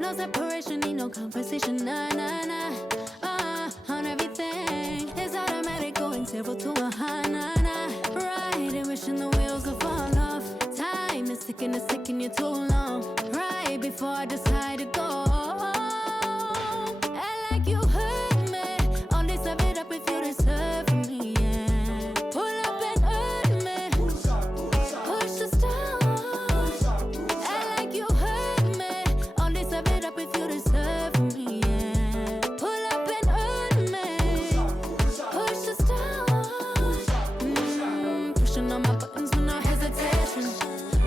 No separation, need no conversation, nah, nah, nah. On everything, it's automatic, going 0 to 100, nah, nah. Right, and wishing the wheels will fall off. Time is ticking, it's taking you too long. Right before I decide to go. Act like you heard me. Only serve it up if you deserve from me, yeah. Pull up and hurt me. Push the stars. Act like you heard me. Only serve it up if you deserve from me, yeah. Pull up and hurt me. Push the stars. Pushing on my buttons with no hesitation.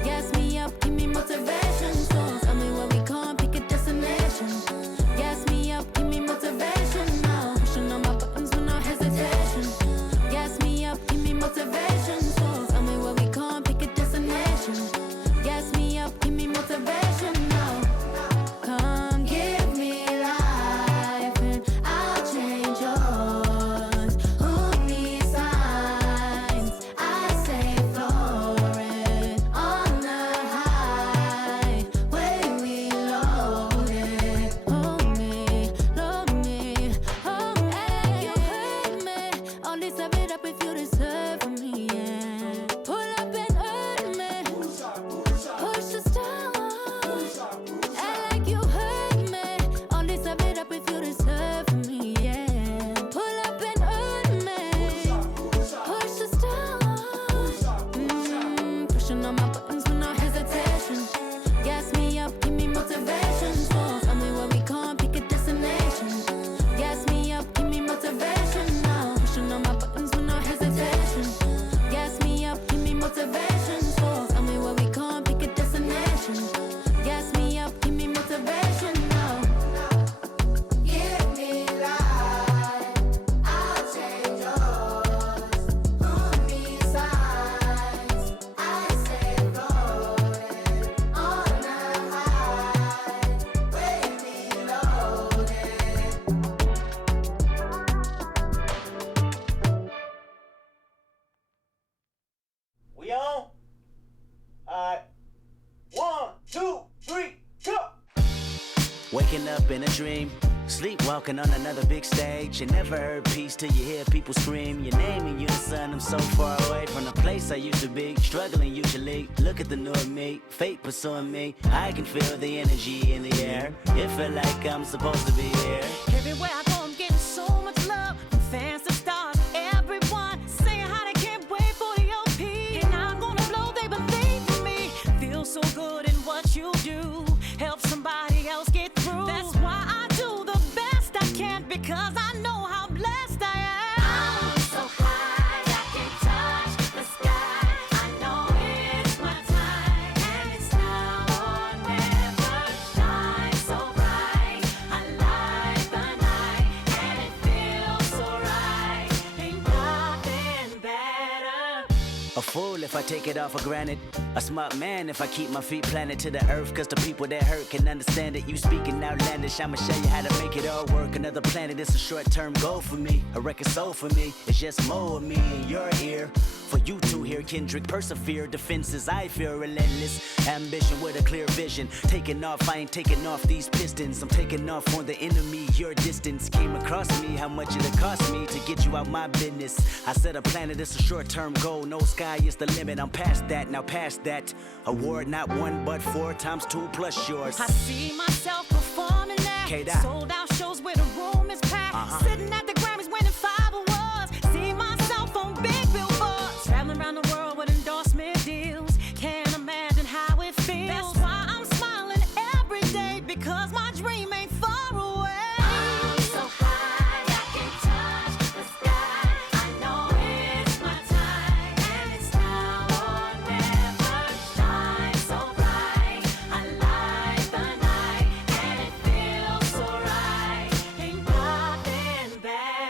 Gas me up, give me motivation. So tell me where we going, pick a destination. Gas me up, give me motivation now. Pushing on my buttons with no hesitation. Gas me up, give me motivation. So tell me where we going, pick a destination. Gas me up, give me motivation now. Come give me life and I'll change yours. Who needs signs? I say floating on the highway we loaded. Hold me, hold me. Hey, you hurt me. Only serve it up if you deserve from me, yeah. Pull up and hurt me. Push the stars. Act like you hurt me. Only serve it up if you deserve from me, yeah. Pull up and hurt me. Push the stars. Pushing on my buttons with no hesitation. Gas me up, give me motivation. So tell me where we going, pick a destination. Gas me up, give me motivation now. Pushing on my buttons with no hesitation. Gas me up, give me motivation. So tell me where we going, pick a destination. Gas me up, give me motivation now. Give me life, I'll change yours. Who needs signs? I say floating on the highway we loaded. We on? Alright. 1, 2, 3, go! Waking up in a dream, sleepwalking on another big stage. You never heard peace till you hear people scream your name in unison. I'm so far away from the place I used to be, struggling usually. Look at the new me, fate pursuing me. I can feel the energy in the air. It feel like I'm supposed to be here. Everywhere I go, I'm getting so much love from fans to stars. Everyone saying how they can't wait for the OP. And I'm gonna blow, they believe in me. Feel so good in what you do. Help somebody else get through. That's why I do the best I can, because I know how blessed I am. I'm so high, I can touch the sky. I know it's my time, and it's now or never. Shine so bright, I light the night, and it feels so right. Ain't nothing better. A fool if I take it all for granted. A smart man if I keep my feet planted to the earth. Cause the people that hurt can understand it. You speaking outlandish, I'ma show you how to make it all work. Another planet, it's a short-term goal for me. A record soul for me, it's just more of me in your ear. For you to hear Kendrick persevere. Defenses I feel relentless. Ambition with a clear vision. Taking off, I ain't taking off these pistons. I'm taking off on the enemy. Your distance came across me. How much it'll cost me to get you out my business. I said a planet, it's a short-term goal. No sky is the limit. I'm past that, now past that. Award not 1 but 4 times 2 plus yours. I see myself performing at K-Dot. sold out shows where the room is packed. Sitting at the Grammys winning 5 awards. See myself on big billboards. Traveling around the world with endorsement deals. Can't imagine how it feels. That's why I'm smiling every day, because my dream ain't far away. I'm so high, I can touch the sky. I know it's my time, and it's now or never. Shine so bright, I light the night, and it feels so right. Ain't nothing better.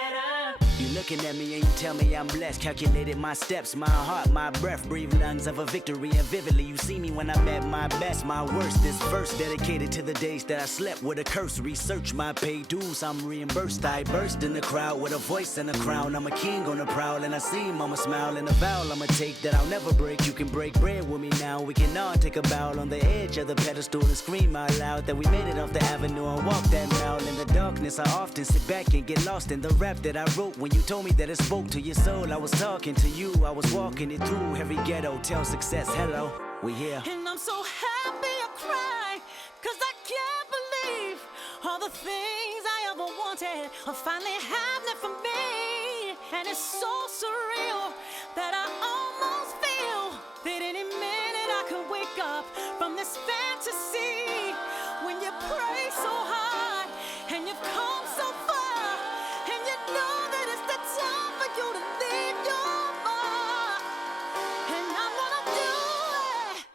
tell me I'm blessed. Calculated my steps, my heart, my breath. Breathe lungs of a victory, and vividly you see me when I'm at my best, my worst. This verse dedicated to the days that I slept with a curse. Research my paid dues, I'm reimbursed. I burst in the crowd with a voice and a crown. I'm a king on the prowl, and I see mama smile. And a vow I'ma take that I'll never break. You can break bread with me now. We can all take a bow on the edge of the pedestal and scream out loud that we made it off the avenue and walk that mile. In the darkness, I often sit back and get lost in the rap that I wrote. When you told me that it spoke to your soul, I was talking to you. I was walking it through every ghetto. Tell success, hello, we here. And I'm so happy I cry, 'cause I can't believe all the things I ever wanted are finally happening for me. And it's so surreal that I almost feel that any minute I could wake up from this fantasy. When you pray so hard and you've come so far, and you know that it's the time for you to leave your mark. And I'm gonna do it.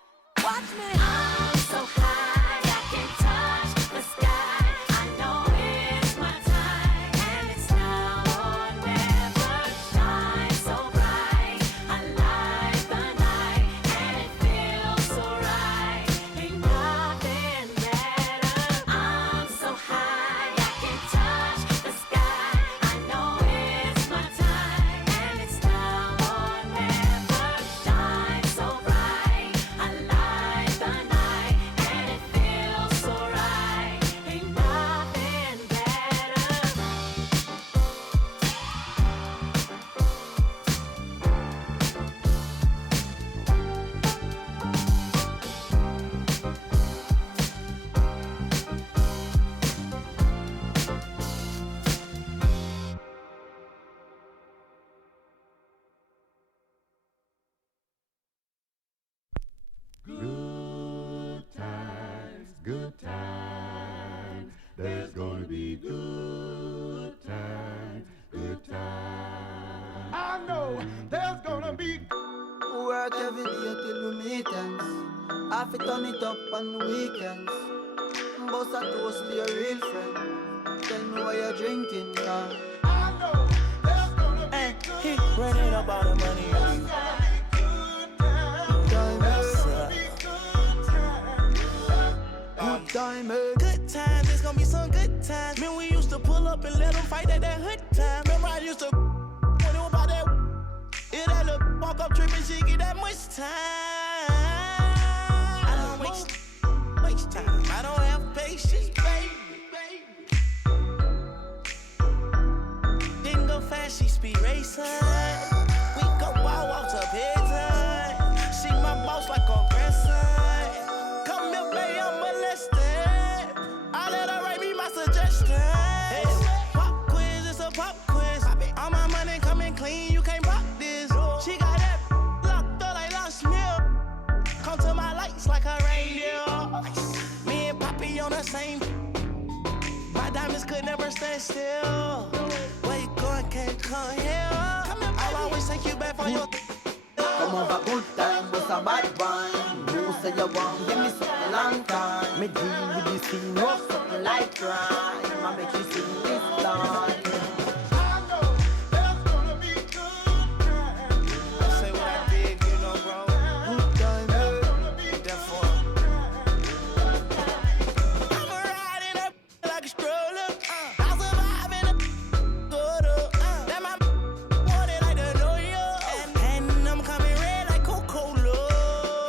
Watch me. I'm so high I can touch the sky. I know it's my time, and it's now or never. Shine so bright, I light the night, and it feels so right. Ain't nothing better. I'm so high I can touch the sky. I know it's my time, and it's now or never. Shine so bright, I light the night, and it feels so right. Ain't nothing better. Good times, there's gonna be good times, good times. I know there's gonna be Work every day till we meet ends. Have to turn it up on the weekends. Boss a toast to your real friend. Tell me what you're drinking now. I know there's gonna be He running up all the money. Good time, eh? Good times, it's gonna be some good times. Man, we used to pull up and let them fight at that hood time. Remember I used to when it was about that. If that little walk up tripping, she get that much time. I don't waste time. I don't have patience, baby. Didn't go fast, she speed racing. We go wild off to bedtime. She my boss like a grandson. Come here, baby, I'm molested. I let her write me my suggestions. Pop quiz, it's a pop quiz. All my money coming clean, you can't rock this. She got that locked up like Lost Mill. Come to my lights like a reindeer. Me and Poppy on the same. My diamonds could never stand still. Where you going, can't come here. I'll always take you back for your. Come over good time, but a bad one. You say you want, give me something long time. Me deal with this thing, rough something like crime. I make you sing this line. I know there's gonna be good times. Say what I did, you know, bro. Good time, eh? Therefore, I'm a ride in a like a stroller. I survive in a quarter. That my wanted like the New York. And I'm coming red like Coca-Cola.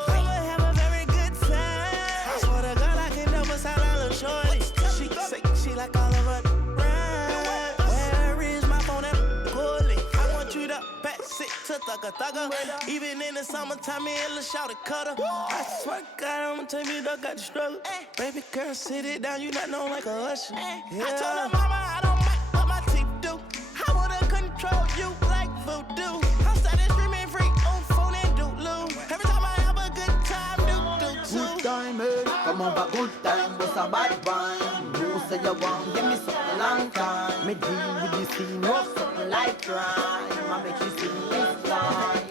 I'ma have a very good time. I swear to God, I can never sound like a little shorty. She say she like all of her ride. Where is my phone at Cooley? I want you to pass it to thugger. Even in the summertime, me and Lil' Shawty cutter. I swear to God, I'ma tell you, dog got the struggle. Baby girl, sit it down, you not known like a usher. Yeah. I told her mama I don't like what my teeth do. I wanna control you like voodoo. I'm started screaming free on phone and doodloo. Every time I have a good time, do. Good time, eh? Come over good time, but a bad one. You say you want, give me something long time. Me deal with this thing, rough something like crime. I make you sing this line.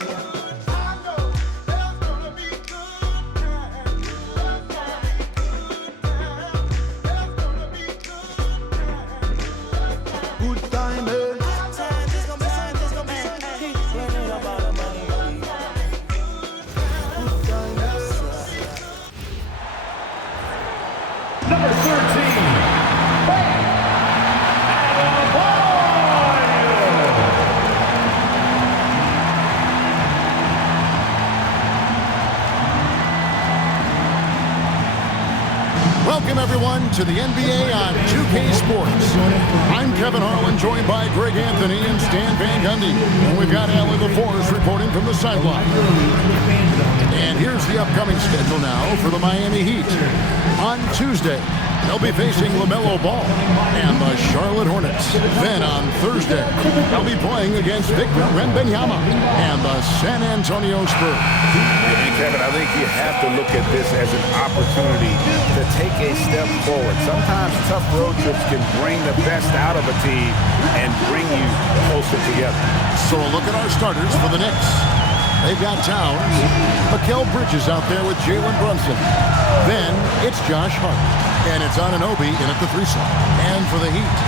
I know there's gonna be good times. There's gonna be good times. Good time, eh? Good times, it's gonna be some Welcome, everyone, to the NBA on 2K Sports. I'm Kevin Harlan, joined by Greg Anthony and Stan Van Gundy. And we've got Allie LaForce reporting from the sideline. And here's the upcoming schedule now for the Miami Heat. On Tuesday, they'll be facing LaMelo Ball and the Charlotte Hornets. Then on Thursday, they'll be playing against Victor Wembanyama and the San Antonio Spurs. And Kevin, I think you have to look at this as an opportunity to take a step forward. Sometimes tough road trips can bring the best out of a team and bring you closer together. So a look at our starters for the Knicks. They've got Towns, Mikal Bridges out there with Jalen Brunson. Then it's Josh Hart, and it's Anunoby in at the 3 slot. And for the Heat,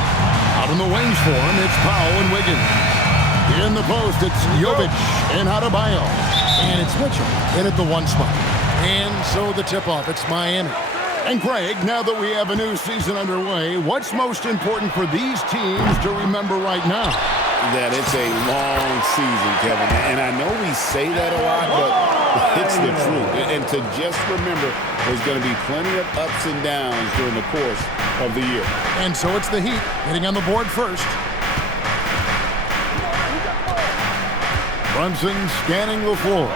out in the wings for him, it's Powell and Wiggins. In the post, it's Jovic and Adebayo. And it's Mitchell in at the 1 spot. And so the tip-off, it's Miami. And Greg, now that we have a new season underway, what's most important for these teams to remember right now? That it's a long season, Kevin. And I know we say that a lot, but it's the truth. And to just remember, there's going to be plenty of ups and downs during the course of the year. And so it's the Heat getting on the board first. Brunson scanning the floor.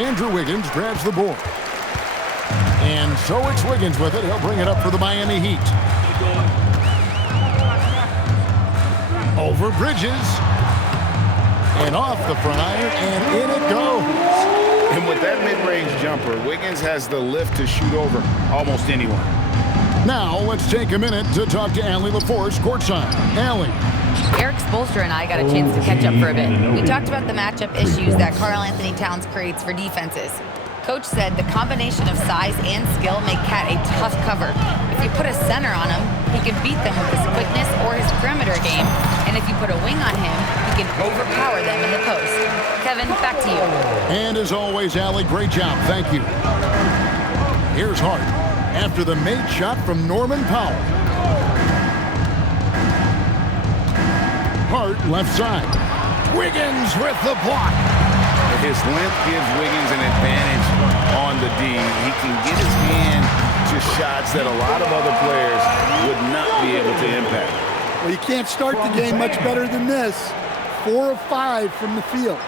Andrew Wiggins grabs the board. And so it's Wiggins with it. He'll bring it up for the Miami Heat. Over Bridges. And off the front iron, and in it goes. And with that mid-range jumper, Wiggins has the lift to shoot over almost anyone. Now let's take a minute to talk to Allie LaForce courtside. Allie. Eric Spoelstra and I got a chance to catch up for a bit. We talked about the matchup issues that Karl Anthony Towns creates for defenses. Coach said the combination of size and skill make Cat a tough cover. If you put a center on him, he can beat them with his quickness or his perimeter game. And if you put a wing on him, he can overpower them in the post. Kevin, back to you. And as always, Allie, great job. Thank you. Here's Hart after the made shot from Norman Powell. Hart left side. Wiggins with the block. His length gives Wiggins an advantage on the D. He can get his hand to shots that a lot of other players would not be able to impact. Well, you can't start the game much better than this. 4 of 5 from the field.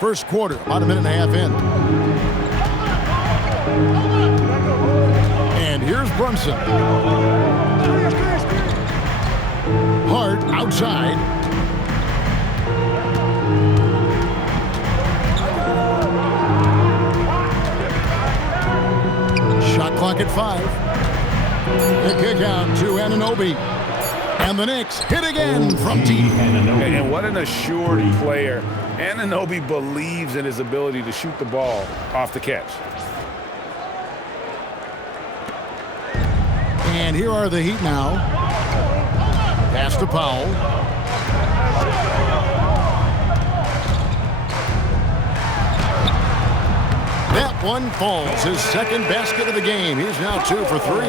First quarter, about a minute and a half in. And here's Brunson. Hart outside. Shot clock at 5. The kick out to Anunoby. And the Knicks hit again from deep. And what an assured player. Anunoby believes in his ability to shoot the ball off the catch. And here are the Heat now. Pass to Powell. That one falls. His second basket of the game. He's now 2 for 3.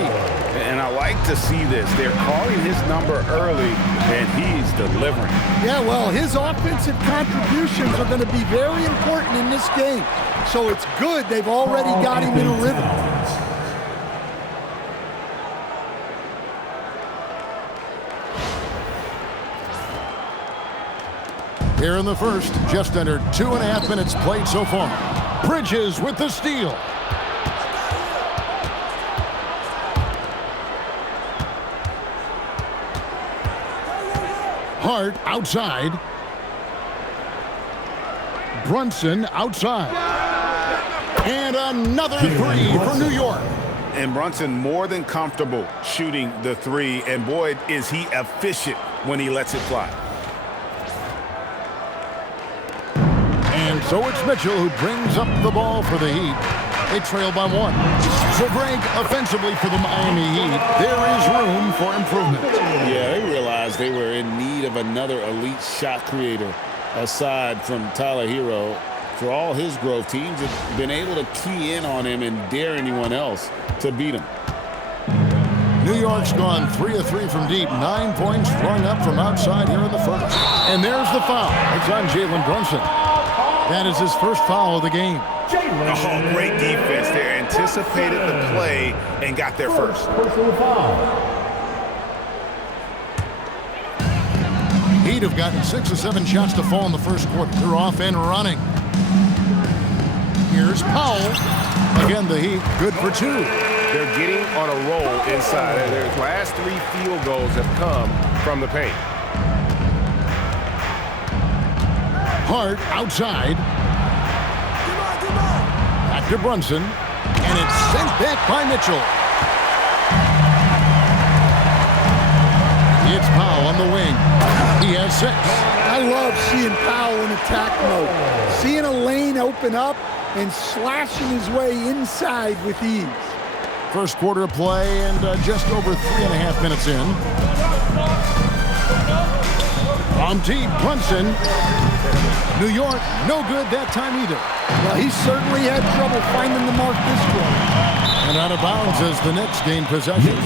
And I like to see this. They're calling his number early, and he's delivering. Yeah, well, his offensive contributions are going to be very important in this game. So it's good they've already got him in a rhythm. Here in the first, just under 2.5 minutes played so far. Bridges with the steal. Hart outside. Brunson outside. And another 3 for New York. And Brunson more than comfortable shooting the 3. And boy, is he efficient when he lets it fly. And so it's Mitchell who brings up the ball for the Heat. They trail by 1. So, Greg, offensively for the Miami Heat, there is room for improvement. Yeah, they realized they were in need of another elite shot creator aside from Tyler Hero. For all his growth, teams have been able to key in on him and dare anyone else to beat him. New York's gone 3 of 3 from deep. 9 points rung up from outside here in the first. And there's the foul. It's on Jalen Brunson. That is his first foul of the game. Oh, great defense there. Anticipated the play and got there first. Heat have gotten 6 or 7 shots to fall in the first quarter. They're off and running. Here's Powell. Again, the Heat good for 2. They're getting on a roll inside. Their last 3 field goals have come from the paint. Hart outside. Back to Brunson. And it's sent back by Mitchell. It's Powell on the wing. He has 6. I love seeing Powell in attack mode. Seeing a lane open up and slashing his way inside with ease. First quarter of play and just over 3.5 minutes in. On T. Brunson. New York, no good that time either. Well, he certainly had trouble finding the mark this quarter. And out of bounds as the Knicks gain possession.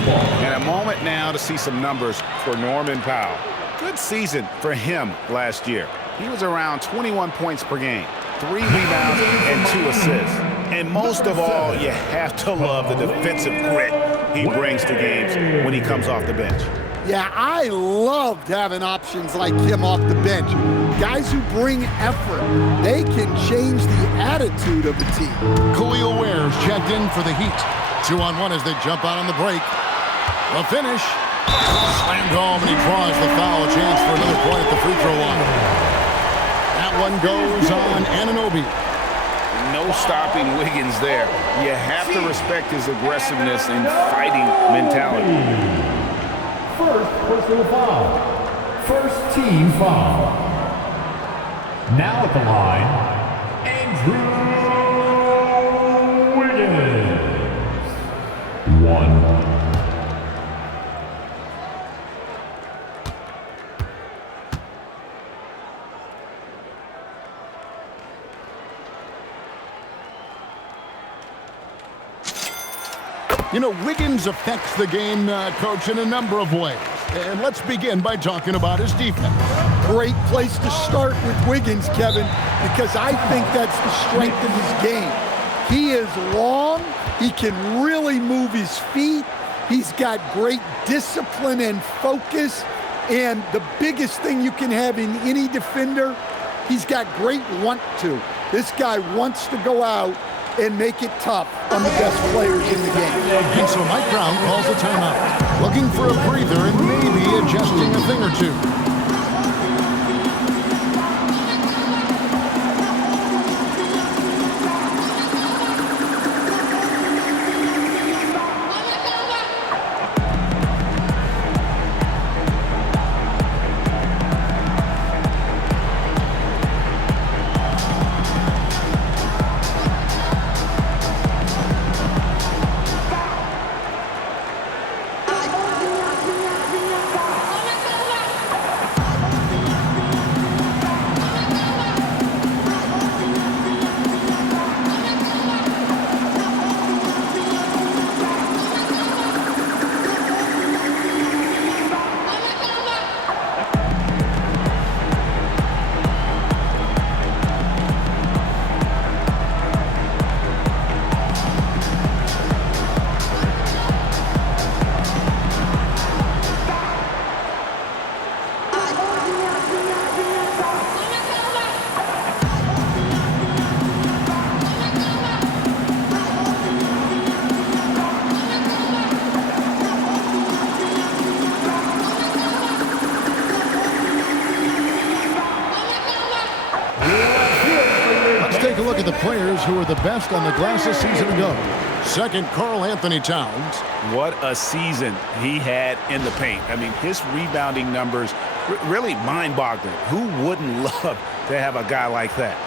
And a moment now to see some numbers for Norman Powell. Good season for him last year. He was around 21 points per game, 3 rebounds and 2 assists. And most of all, you have to love the defensive grit he brings to games when he comes off the bench. Yeah, I loved having options like him off the bench. Guys who bring effort. They can change the attitude of the team. Khalil Ware's checked in for the Heat. 2-on-1 as they jump out on the break. The finish. Slammed home, and he draws the foul. A chance for another point at the free throw line. That one goes on Anunoby. No stopping Wiggins there. You have to respect his aggressiveness and fighting mentality. First personal foul. First team foul. Now at the line, Andrew Wiggins. 1. You know, Wiggins affects the game, Coach, in a number of ways. And let's begin by talking about his defense. Great place to start with Wiggins, Kevin, because I think that's the strength of his game. He is long. He can really move his feet. He's got great discipline and focus. And the biggest thing you can have in any defender, he's got great want to. This guy wants to go out and make it tough on the best players in the game. And so Mike Brown calls a timeout, looking for a breather and maybe adjusting a thing or two. Look at the players who were the best on the glass a season ago. Second, Karl Anthony Towns. What a season he had in the paint. I mean, his rebounding numbers really mind-boggling. Who wouldn't love to have a guy like that?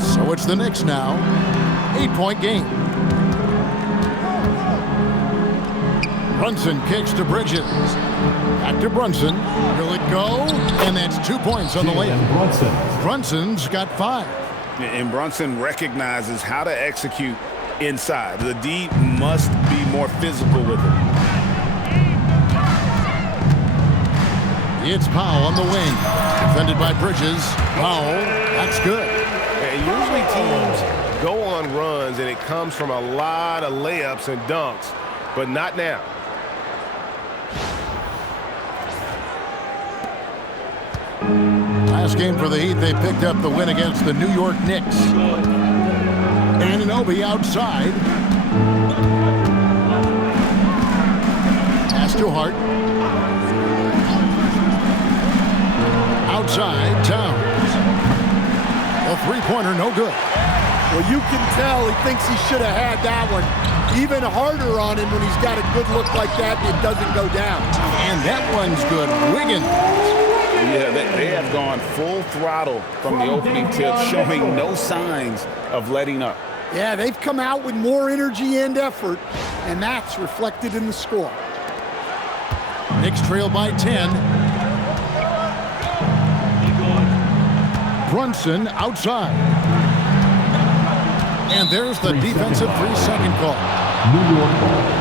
So it's the Knicks now. 8-point game. Brunson kicks to Bridges. Back to Brunson. Will it go? And that's 2 points on the layup. Brunson's got 5. And Brunson recognizes how to execute inside. The D must be more physical with it. It's Powell on the wing. Defended by Bridges. Powell, that's good. And usually teams go on runs, and it comes from a lot of layups and dunks, but not now. Last game for the Heat, they picked up the win against the New York Knicks. Anunoby outside. Pass to Hart. Outside, Towns. A three-pointer, no good. Well, you can tell he thinks he should have had that one. Even harder on him when he's got a good look like that and it doesn't go down. And that one's good. Wiggins. Yeah, they have gone full throttle from the opening tip, showing no signs of letting up. Yeah, they've come out with more energy and effort, and that's reflected in the score. Knicks trail by 10. Brunson outside. And there's the defensive 3-second call. New York ball.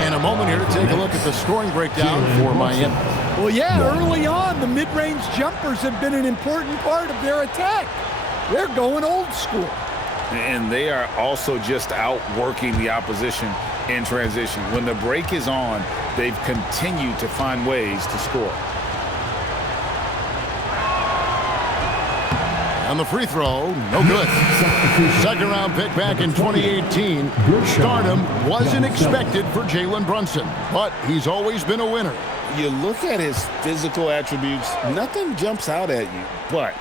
And a moment here to take a look at the scoring breakdown for Miami. Well, yeah, early on, the mid-range jumpers have been an important part of their attack. They're going old school. And they are also just outworking the opposition in transition. When the break is on, they've continued to find ways to score. On the free throw, no good. Second round pick back in 2018. Stardom wasn't expected for Jalen Brunson, but he's always been a winner. You look at his physical attributes, nothing jumps out at you, but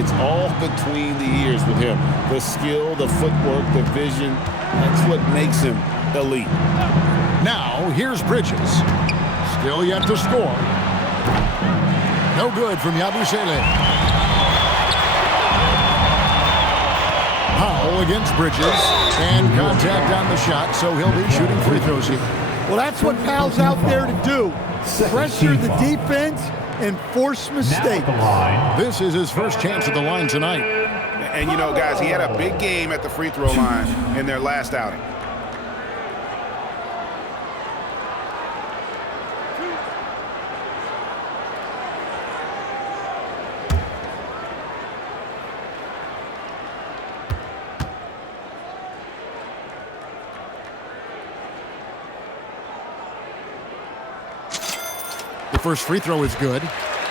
it's all between the ears with him. The skill, the footwork, the vision, that's what makes him elite. Now, here's Bridges. Still yet to score. No good from Yabusele. Powell against Bridges, and contact on the shot, so he'll be shooting free throws here. Well, that's what Powell's out there to do. Pressure the defense and force mistakes. This is his first chance at the line tonight. And, you know, guys, he had a big game at the free throw line in their last outing. First free throw is good.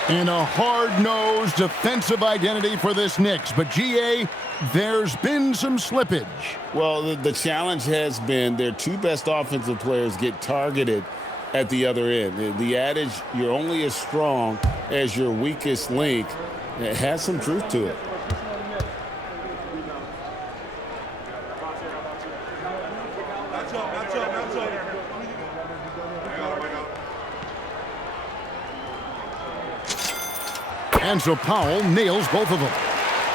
And a hard-nosed defensive identity for this Knicks. But, GA, there's been some slippage. Well, the challenge has been their two best offensive players get targeted at the other end. The adage, you're only as strong as your weakest link, it has some truth to it. And so Powell nails both of them.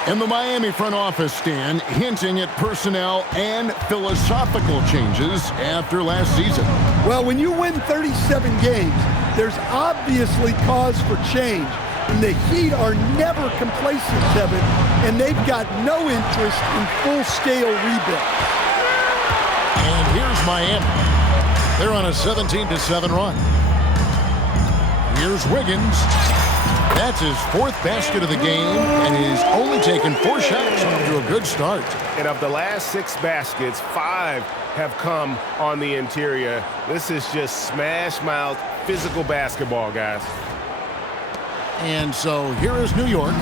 And the Miami front office stand hinting at personnel and philosophical changes after last season. Well, when you win 37 games, there's obviously cause for change. And the Heat are never complacent, Kevin, and they've got no interest in full-scale rebuild. And here's Miami. They're on a 17-7 run. Here's Wiggins. That's his fourth basket of the game, and he's only taken 4 shots off to a good start. And of the last 6 baskets, 5 have come on the interior. This is just smash-mouth physical basketball, guys. And so here is New York.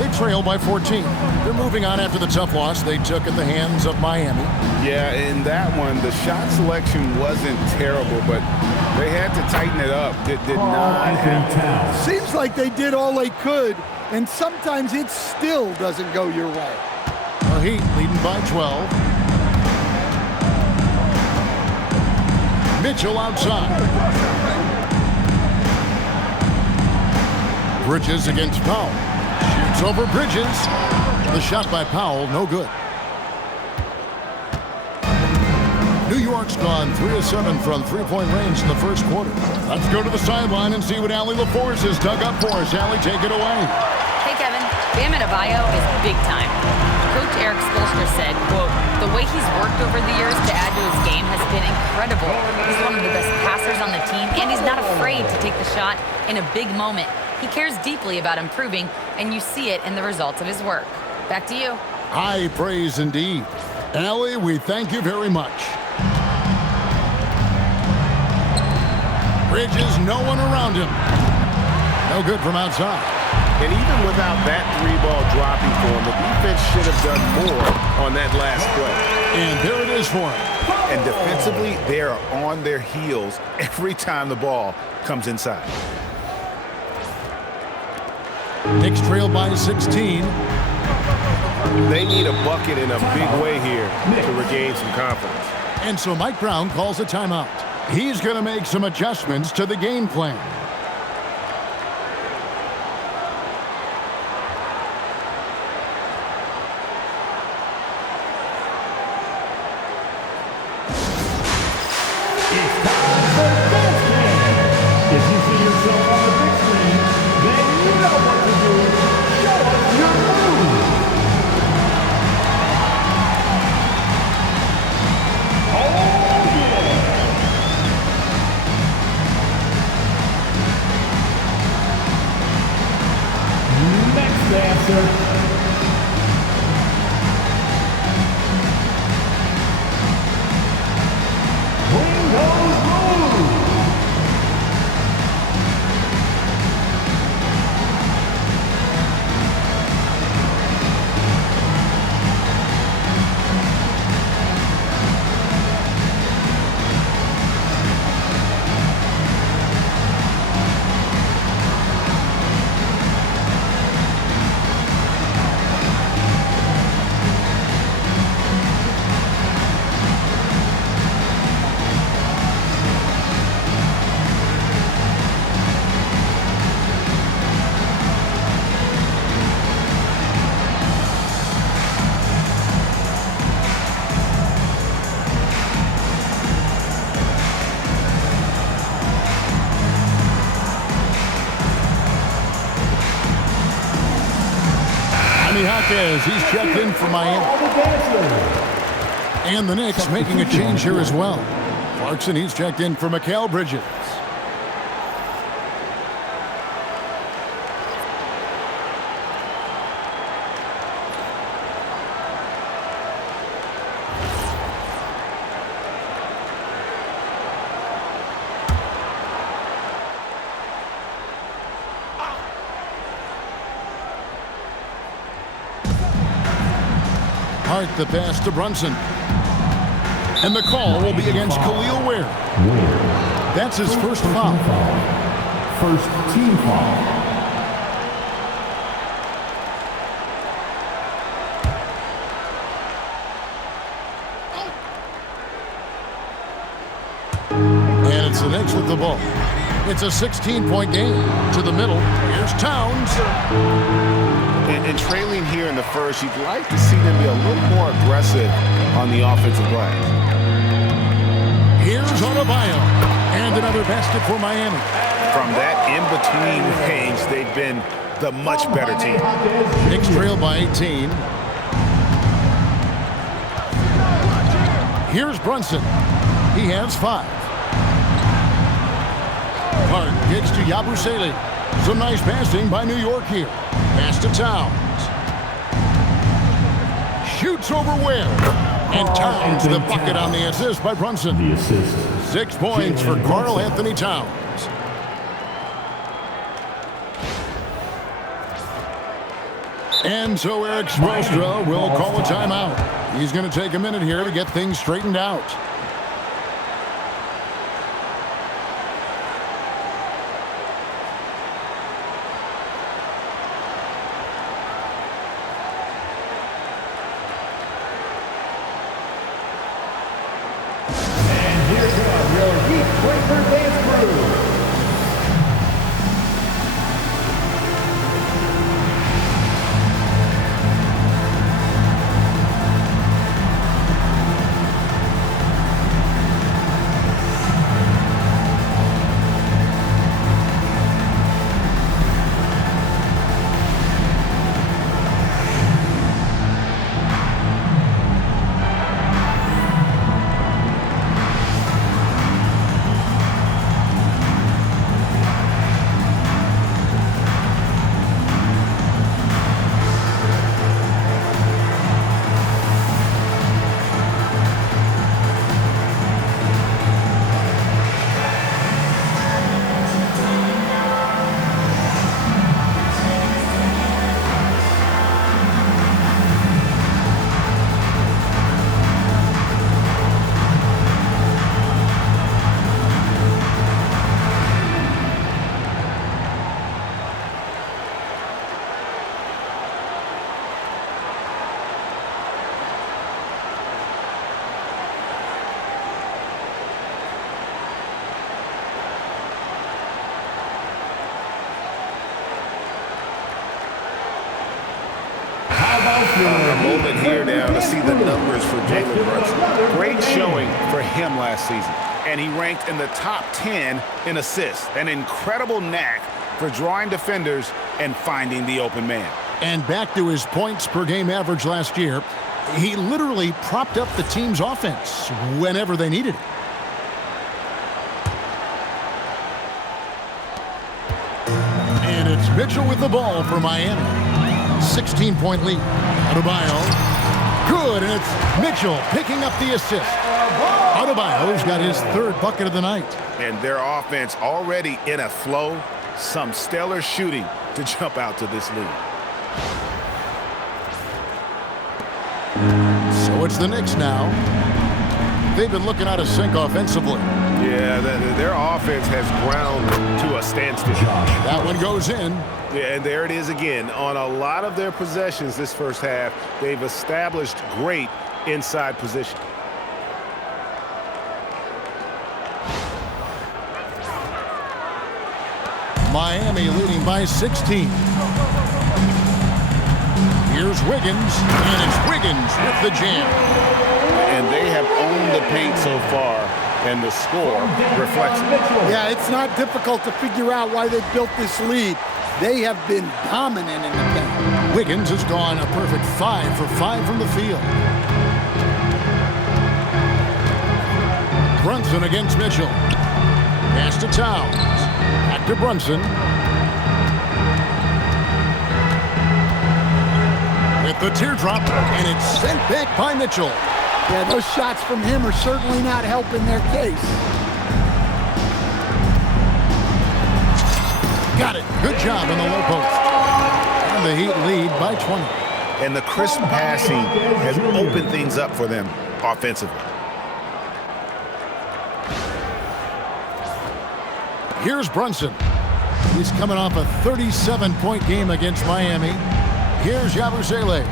They trail by 14. They're moving on after the tough loss they took at the hands of Miami. Yeah, in that one, the shot selection wasn't terrible, but they had to tighten it up. Did not happen. Seems like they did all they could, and sometimes it still doesn't go your way. The Heat leading by 12. Mitchell outside. Bridges against Powell. Shoots over Bridges. The shot by Powell, no good. New York's gone 3 of 7 from three-point range in the first quarter. Let's go to the sideline and see what Allie LaForce has dug up for us. Allie, take it away. Hey, Kevin. Bam Adebayo is big time. Coach Eric Spoelstra said, quote, "The way he's worked over the years to add to his game has been incredible. He's one of the best passers on the team, and he's not afraid to take the shot in a big moment. He cares deeply about improving, and you see it in the results of his work." Back to you. High praise indeed. Allie, we thank you very much. Bridges, no one around him. No good from outside. And even without that three-ball dropping for him, the defense should have done more on that last play. And there it is for him. And defensively, they are on their heels every time the ball comes inside. Knicks trail by 16. They need a bucket in a big way here to regain some confidence. And so Mike Brown calls a timeout. He's going to make some adjustments to the game plan. He's checked in for Miami. And the Knicks making a change here as well. Clarkson, he's checked in for Mikal Bridges. The pass to Brunson. And the call will be against Khalil Ware. That's his first foul. First team foul. And it's the Knicks with the ball. It's a 16-point game. To the middle. Here's Towns. And trailing here in the first, you'd like to see them be a little more aggressive on the offensive glass. Here's Adebayo. And another basket for Miami. From that in-between range, they've been the much better team. Knicks trail by 18. Here's Brunson. He has 5. Clark gets to Yabusele. Some nice passing by New York here. Pass to Towns. Shoots over Ware. And Towns the bucket on the assist by Brunson. The assist. 6 points for Karl Anthony Towns. And so Eric Spoelstra will call a timeout. He's going to take a minute here to get things straightened out. A moment here now to see the numbers for Jalen Brunson. Great showing for him last season. And he ranked in the top 10 in assists. An incredible knack for drawing defenders and finding the open man. And back to his points per game average last year, he literally propped up the team's offense whenever they needed it. And it's Mitchell with the ball for Miami. 16-point lead. Adebayo. Good, and it's Mitchell picking up the assist. Adebayo's got his third bucket of the night. And their offense already in a flow. Some stellar shooting to jump out to this lead. So it's the Knicks now. They've been looking out of sync offensively. Yeah, their offense has ground to a standstill. That one goes in. Yeah, and there it is again. On a lot of their possessions this first half, they've established great inside position. Miami leading by 16. Here's Wiggins, and it's Wiggins with the jam. And they have owned the paint so far, and the score reflects it. Yeah, it's not difficult to figure out why they built this lead. They have been dominant in the paint. Wiggins has gone a perfect 5 for 5 from the field. Brunson against Mitchell. Pass to Towns. Back to Brunson. With the teardrop, and it's sent back by Mitchell. Yeah, those shots from him are certainly not helping their case. Got it. Good job on the low post. And the Heat lead by 20. And the crisp passing has opened things up for them offensively. Here's Brunson. He's coming off a 37-point game against Miami. Here's Yabusele.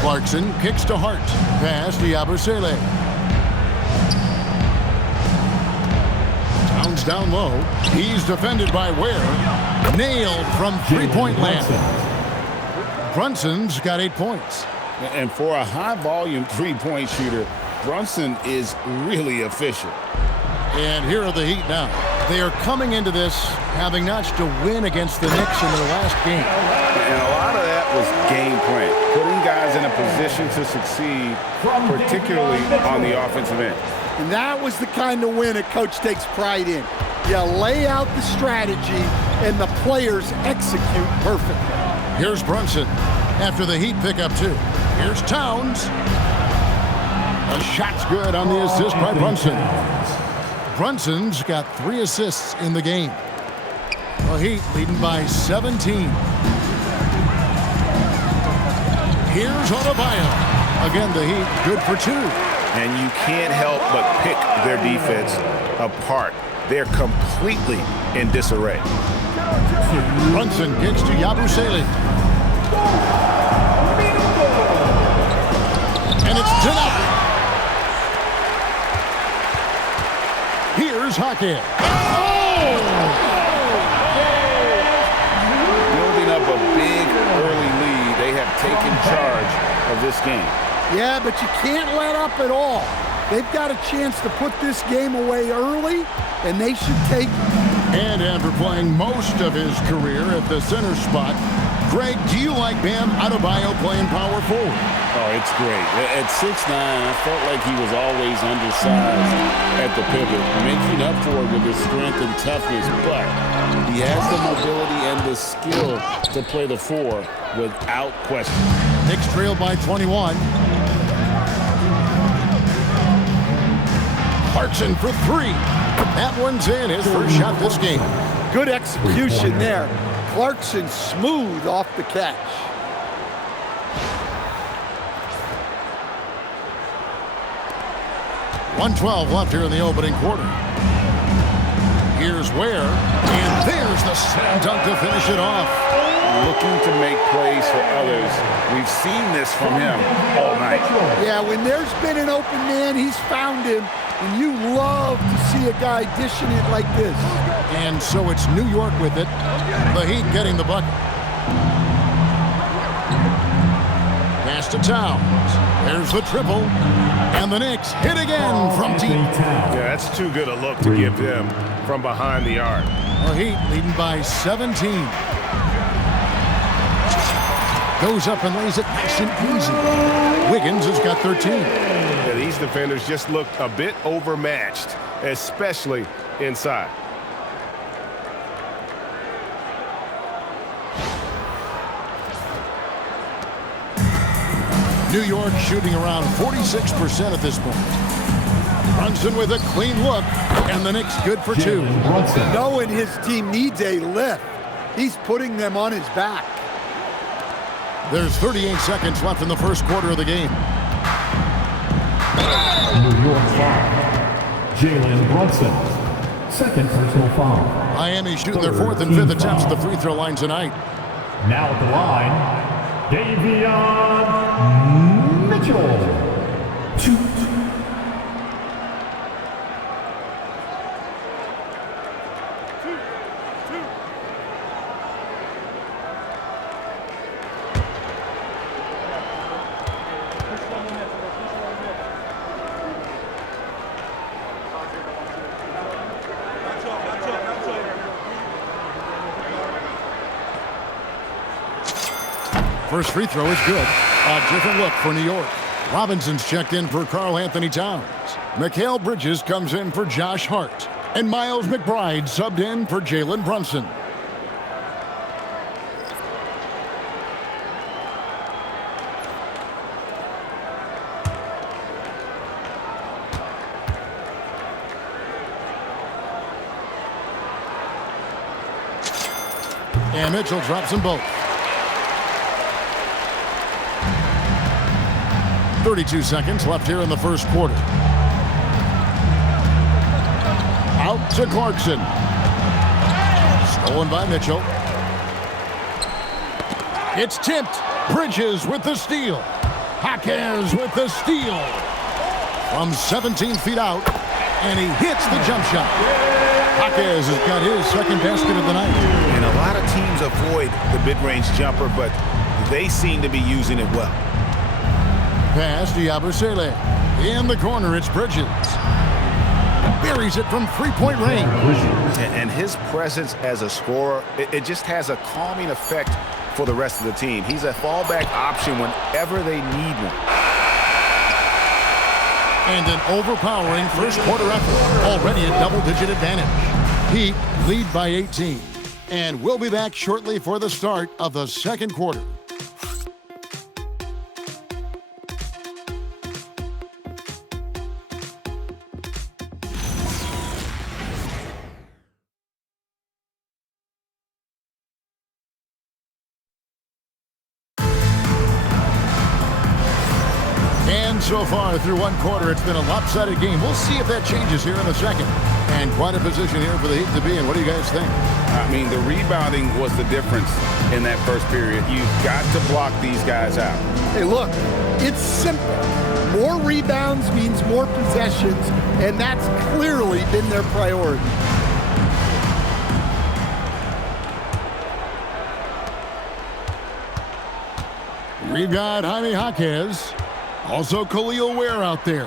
Clarkson kicks to Hart. Pass to Yabusele. Towns down low. He's defended by Ware. Nailed from three-point land. Brunson's got 8 points. And for a high-volume three-point shooter, Brunson is really efficient. And here are the Heat now. They are coming into this having notched a win against the Knicks in their last game. And a lot of that was game plan, putting guys in a position to succeed, particularly on the offensive end. And that was the kind of win a coach takes pride in. You lay out the strategy, and the players execute perfectly. Here's Brunson after the Heat pick up 2. Here's Towns. A shot's good on the assist by Brunson. Brunson's got 3 assists in the game. The Heat leading by 17. Here's Adebayo. Again, the Heat good for 2. And you can't help but pick their defense apart. They're completely in disarray. Brunson kicks to Yabusele. And it's denied. Here's Hackett. Building up a big early lead, they have taken charge of this game. Yeah, but you can't let up at all. They've got a chance to put this game away early, and they should take it. And after playing most of his career at the center spot, Greg, do you like Bam Adebayo playing power forward? Oh, it's great. At 6'9", I felt like he was always undersized at the pivot, making up for it with his strength and toughness, but he has the mobility and the skill to play the 4 without question. Knicks trailed by 21. Clarkson for 3. That one's in, his first shot this game. Good execution there. Clarkson smooth off the catch. .112 left here in the opening quarter. Here's Ware, and there's the slam dunk to finish it off. Looking to make plays for others. We've seen this from him all night. Yeah, when there's been an open man, he's found him, and you love to see a guy dishing it like this. And so it's New York with it. The Heat getting the bucket. Pass to Towns. There's the triple. And the Knicks hit again from deep. Yeah, that's too good a look to give them from behind the arc. The Heat leading by 17. Goes up and lays it nice and easy. Wiggins has got 13. Yeah, these defenders just look a bit overmatched, especially inside. New York shooting around 46% at this point. Brunson with a clean look, and the Knicks good for two. Knowing his team needs a lift, he's putting them on his back. There's 38 seconds left in the first quarter of the game. New York foul. Jalen Brunson. Second personal foul. Miami shooting their fourth and fifth attempts at the free throw line tonight. Now at the line, Davion Mitchell. Shoot. First free throw is good. A different look for New York. Robinson's checked in for Karl Anthony Towns. Mikal Bridges comes in for Josh Hart. And Miles McBride subbed in for Jalen Brunson. And Mitchell drops them both. 32 seconds left here in the first quarter. Out to Clarkson. Stolen by Mitchell. It's tipped. Bridges with the steal. Jaquez with the steal. From 17 feet out, and he hits the jump shot. Jaquez has got his second basket of the night. And a lot of teams avoid the mid-range jumper, but they seem to be using it well. Pass to Yabusele. In the corner, it's Bridges. Buries it from three-point range. And his presence as a scorer, it just has a calming effect for the rest of the team. He's a fallback option whenever they need one. And an overpowering first quarter effort. Already a double-digit advantage. Heat lead by 18. And we'll be back shortly for the start of the second quarter. So far through one quarter, it's been a lopsided game. We'll see if that changes here in the second. And quite a position here for the Heat to be in. What do you guys think? I mean, the rebounding was the difference in that first period. You've got to block these guys out. Hey, look, it's simple. More rebounds means more possessions, and that's clearly been their priority. We've got Jaime Jaquez. Also Khalil Ware out there.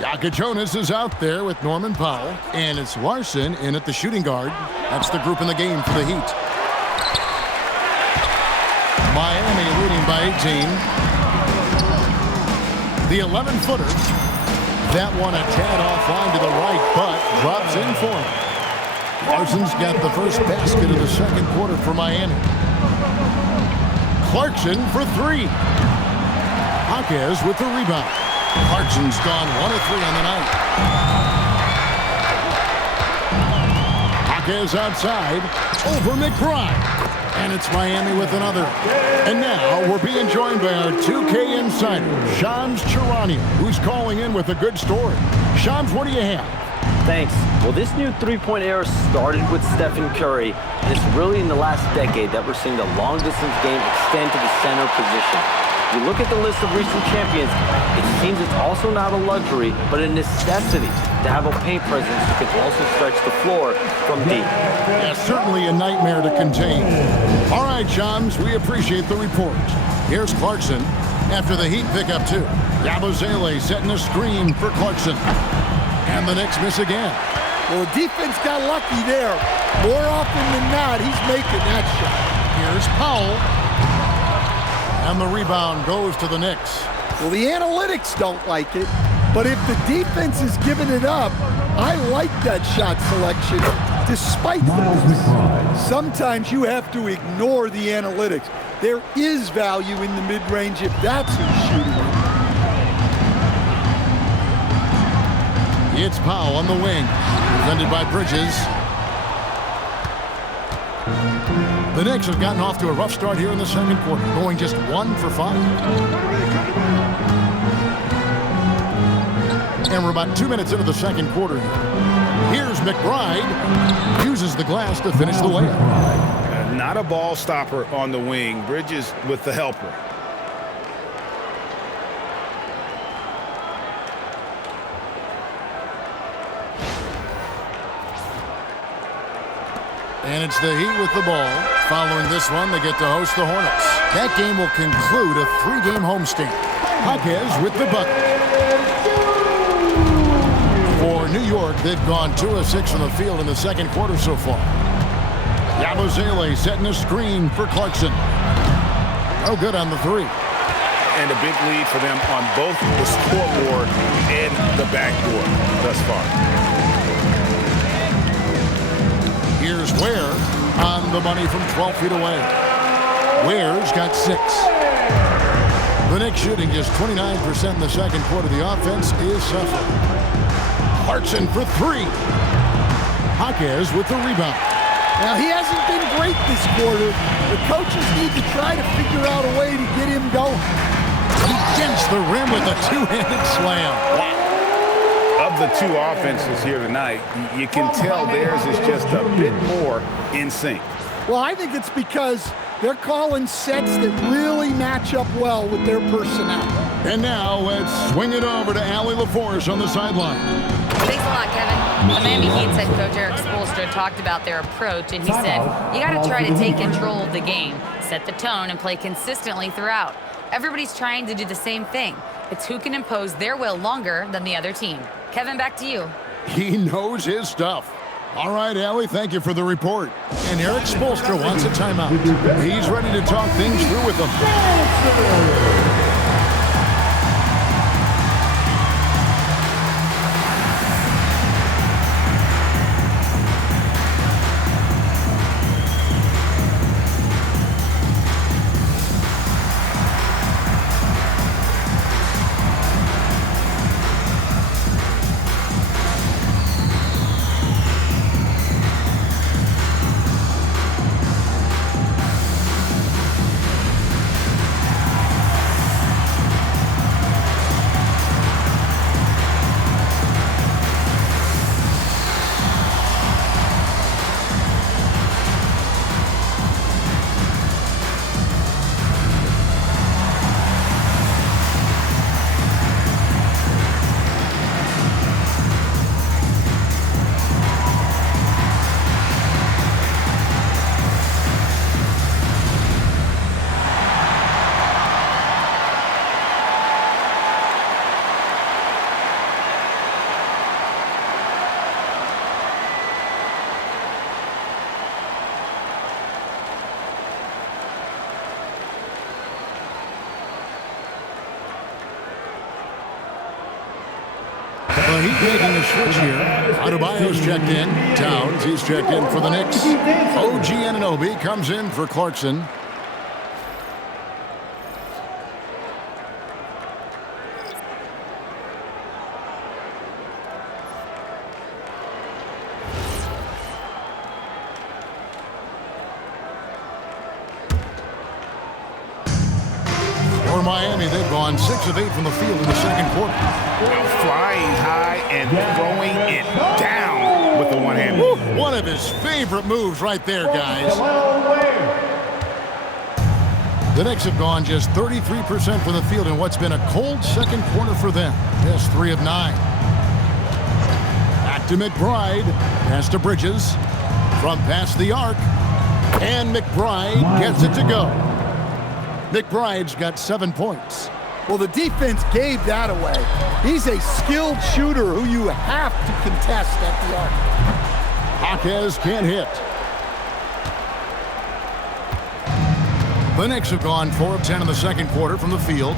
Yaka Jonas is out there with Norman Powell. And it's Larson in at the shooting guard. That's the group in the game for the Heat. Miami leading by 18. The 11-footer. That one a tad offline to the right, but drops in for him. Larson's got the first basket of the second quarter for Miami. Clarkson for three. Jaquez with the rebound. Clarkson's gone 1 of 3 on the night. Jaquez outside over McBride. And it's Miami with another. And now we're being joined by our 2K insider, Shams Charania, who's calling in with a good story. Shams, what do you have? Thanks. Well, this new three-point era started with Stephen Curry, and it's really in the last decade that we're seeing the long-distance game extend to the center position. If you look at the list of recent champions, it seems it's also not a luxury, but a necessity to have a paint presence who can also stretch the floor from deep. Yeah, certainly a nightmare to contain. All right, Shams, we appreciate the report. Here's Clarkson. after the Heat pick up 2. Yabusele setting a screen for Clarkson. And the Knicks miss again. Well, the defense got lucky there. More often than not, he's making that shot. Here's Powell. And the rebound goes to the Knicks. Well, the analytics don't like it, but if the defense is giving it up, I like that shot selection, despite the sometimes you have to ignore the analytics. There is value in the mid-range if that's who's shooting it. It's Powell on the wing, defended by Bridges. The Knicks have gotten off to a rough start here in the second quarter, going just 1 for 5. And we're about 2 minutes into the second quarter. Here's McBride. Uses the glass to finish the layup. Not a ball stopper on the wing. Bridges with the helper. And it's the Heat with the ball. Following this one, they get to host the Hornets. That game will conclude a 3-game homestand. Hawkes with the bucket. For New York, they've gone 2 of 6 from the field in the second quarter so far. Yabusele setting a screen for Clarkson. No good on the 3. And a big lead for them on both the scoreboard and the backboard thus far. Here's Ware on the money from 12 feet away. Ware's got 6. The Knicks shooting just 29% in the second quarter. The offense is suffering. Clarkson for 3. Hawkes with the rebound. Now, he hasn't been great this quarter. The coaches need to try to figure out a way to get him going. Against the rim with a 2-handed slam. Wow. Of the 2 offenses here tonight, you can tell theirs is just a bit more in sync. Well, I think it's because they're calling sets that really match up well with their personnel. And now let's swing it over to Allie LaForce on the sideline. Thanks a lot, Kevin. The Miami Heat's head coach Eric Spoelstra talked about their approach, and he said, you got to try to take control of the game, set the tone, and play consistently throughout. Everybody's trying to do the same thing. It's who can impose their will longer than the other team. Kevin, back to you. He knows his stuff. All right, Allie, thank you for the report. And Eric Spoelstra wants a timeout. He's ready to talk things through with them. The Heat making a switch here. Adebayo's checked in. Towns, he's checked in for the Knicks. OG Anunoby comes in for Clarkson. For Miami, they've gone 6 of 8 from the field in the second quarter. Flying high and throwing it down with the one-hand. One of his favorite moves right there, guys. The Knicks have gone just 33% from the field in what's been a cold second quarter for them. Just 3 of 9. Back to McBride. Pass to Bridges. From past the arc. And McBride gets it to go. McBride's got 7 points. Well, the defense gave that away. He's a skilled shooter who you have to contest at the arc. Jaquez can't hit. The Knicks have gone 4 of 10 in the second quarter from the field.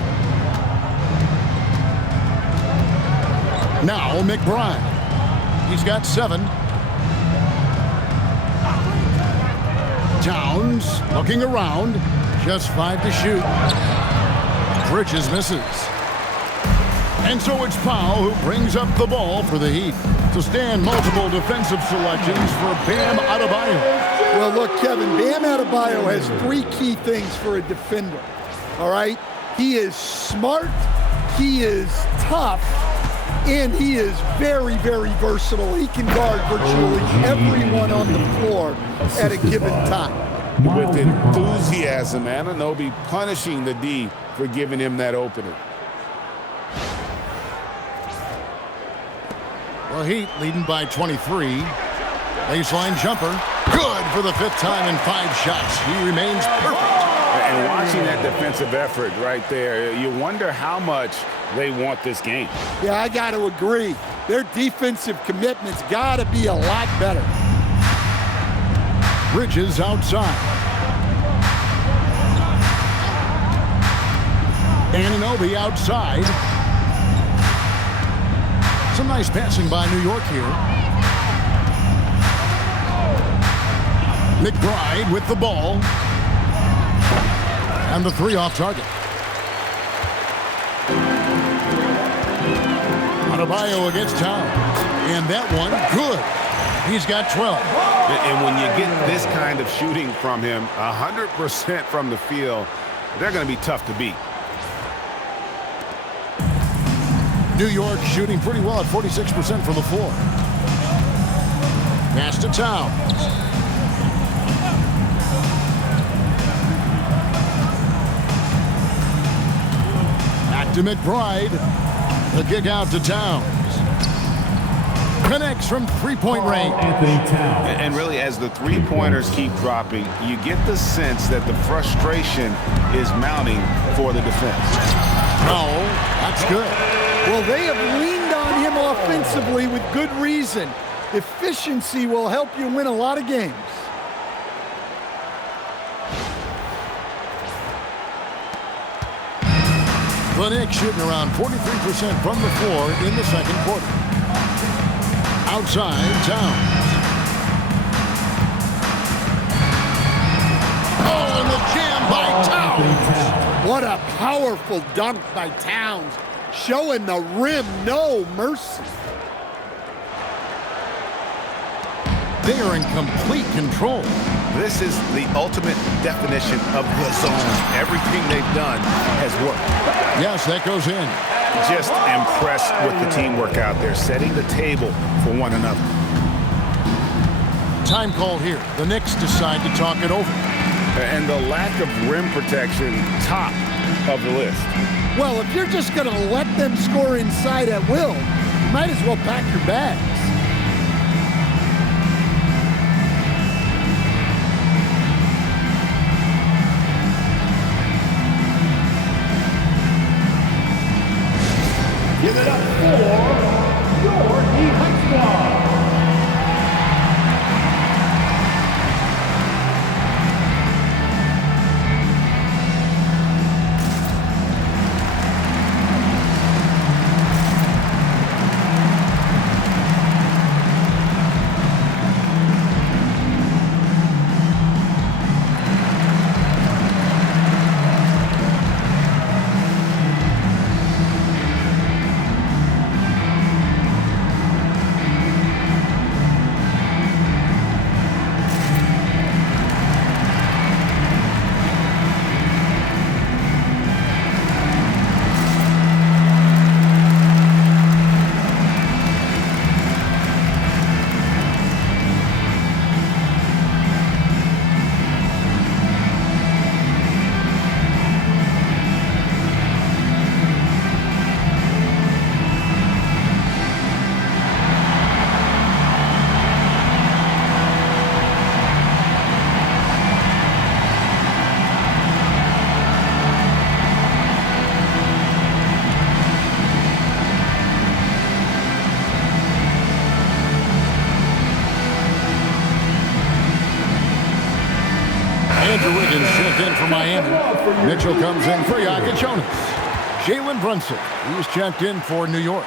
Now McBride. He's got 7. Towns looking around. Just 5 to shoot. Bridges misses. And so it's Powell who brings up the ball for the Heat. To stand multiple defensive selections for Bam Adebayo. Well, look, Kevin, Bam Adebayo has 3 key things for a defender, all right? He is smart, he is tough, and he is very, very versatile. He can guard virtually everyone on the floor at a given time. With enthusiasm, Anunoby punishing the D for giving him that opening. The Heat leading by 23. Baseline jumper. Good for the 5th time in 5 shots. He remains perfect. And watching that defensive effort right there, you wonder how much they want this game. Yeah, I got to agree. Their defensive commitment's got to be a lot better. Bridges outside. Anunoby outside. Some nice passing by New York here. McBride with the ball. And the 3 off target. Adebayo against Towns. And that one, good. He's got 12. And when you get this kind of shooting from him, 100% from the field, they're going to be tough to beat. New York shooting pretty well at 46% from the floor. Pass to Towns. Back to McBride. The kick out to Towns. Connects from 3-point range. And really, as the 3-pointers keep dropping, you get the sense that the frustration is mounting for the defense. No, that's good. Well, they have leaned on him offensively with good reason. Efficiency will help you win a lot of games. The Knicks shooting around 43% from the floor in the second quarter. Outside, Towns. Oh, and the jam by Towns. What a powerful dunk by Towns. Showing the rim no mercy. They are in complete control. This is the ultimate definition of the zone. Everything they've done has worked. Yes, that goes in. Just impressed with the teamwork out there, setting the table for one another. Time called here. The Knicks decide to talk it over. And the lack of rim protection, top of the list. Well, if you're just going to let them score inside at will, you might as well pack your bags. Give it up for your defense squad. Andrew Wiggins checked in for Miami. Mitchell comes in for Jokic Jonas. Jalen Brunson, he's checked in for New York.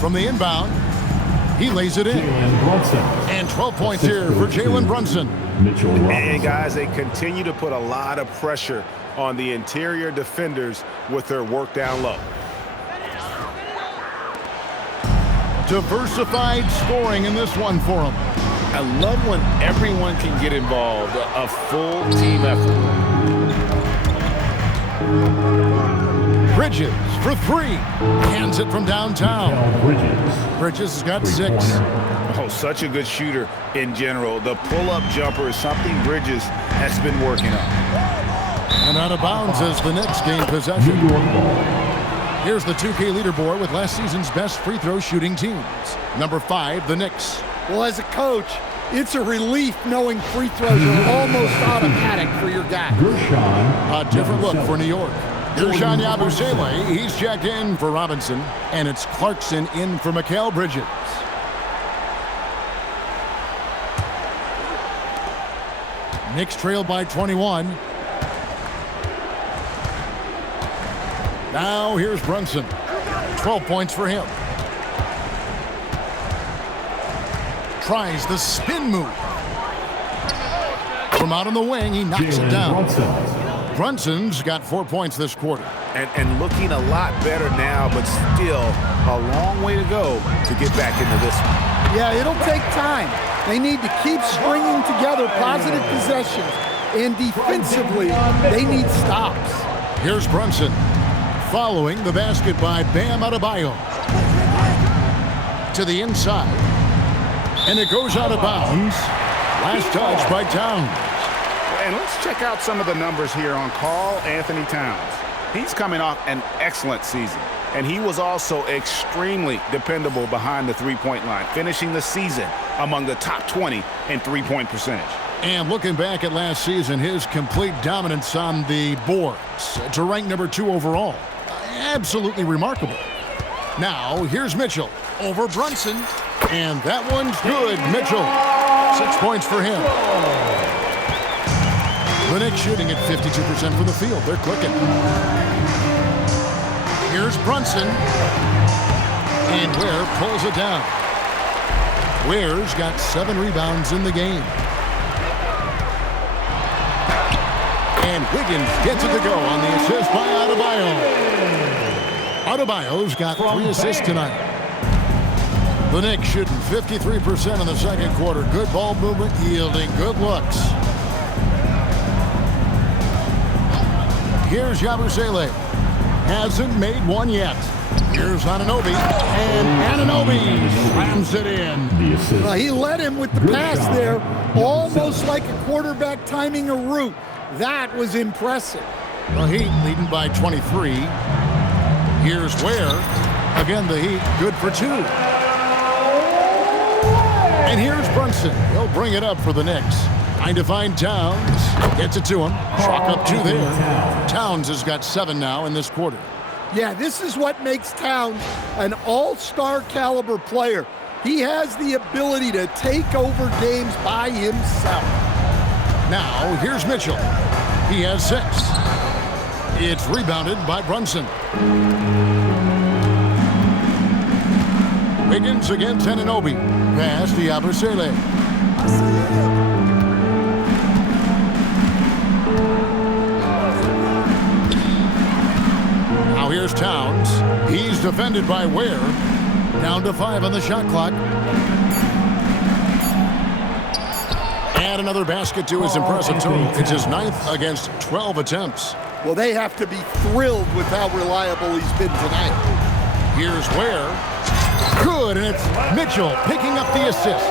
From the inbound, he lays it in. And 12 points here for Jalen Brunson. And guys, they continue to put a lot of pressure on the interior defenders with their work down low. Diversified scoring in this one for him. I love when everyone can get involved, a full team effort. Bridges for three. Hands it from downtown. Bridges has got 6. Oh, such a good shooter in general. The pull-up jumper is something Bridges has been working on. And out of bounds as the Knicks gain possession. Here's the 2K leaderboard with last season's best free throw shooting teams. Number 5, the Knicks. Well, as a coach, it's a relief knowing free throws are almost automatic for your guy. A different look for New York. Gershon Yabusele, he's checked in for Robinson, and it's Clarkson in for Mikal Bridges. Knicks trail by 21. Now here's Brunson. 12 points for him. Tries the spin move. From out on the wing, he knocks it down. Brunson's got 4 points this quarter. And looking a lot better now, but still a long way to go to get back into this one. Yeah, it'll take time. They need to keep stringing together positive possessions. And defensively, they need stops. Here's Brunson. Following the basket by Bam Adebayo. To the inside. And it goes out of bounds. Last touch by Towns. And let's check out some of the numbers here on Karl Anthony Towns. He's coming off an excellent season, and he was also extremely dependable behind the three-point line, finishing the season among the top 20 in three-point percentage. And looking back at last season, his complete dominance on the boards to rank number 2 overall. Absolutely remarkable. Now, here's Mitchell over Brunson, and that one's good. Mitchell, 6 points for him. The Knicks shooting at 52% from the field. They're clicking. Here's Brunson. And Ware pulls it down. Ware's got 7 rebounds in the game. And Wiggins gets it to go on the assist by Adebayo. Adebayo's got 3 assists tonight. The Knicks shooting 53% in the second quarter. Good ball movement, yielding good looks. Here's Yabusele. Hasn't made one yet. Here's Anunoby. And Anunoby slams it in. Well, he led him with the pass there, almost like a quarterback timing a route. That was impressive. The Heat leading by 23. Here's Ware. Again, the Heat good for 2. And here's Brunson. He'll bring it up for the Knicks. Trying to find Towns. Gets it to him. Chalk up 2 there. Towns has got 7 now in this quarter. Yeah, this is what makes Towns an all-star caliber player. He has the ability to take over games by himself. Now, here's Mitchell. He has 6. It's rebounded by Brunson. Wiggins against Anunoby. Pass to Yabusele. Now here's Towns. He's defended by Ware. Down to 5 on the shot clock. And another basket to his impressive total. It's his 9th against 12 attempts. Well, they have to be thrilled with how reliable he's been tonight. Here's Ware. Good, and it's Mitchell picking up the assist.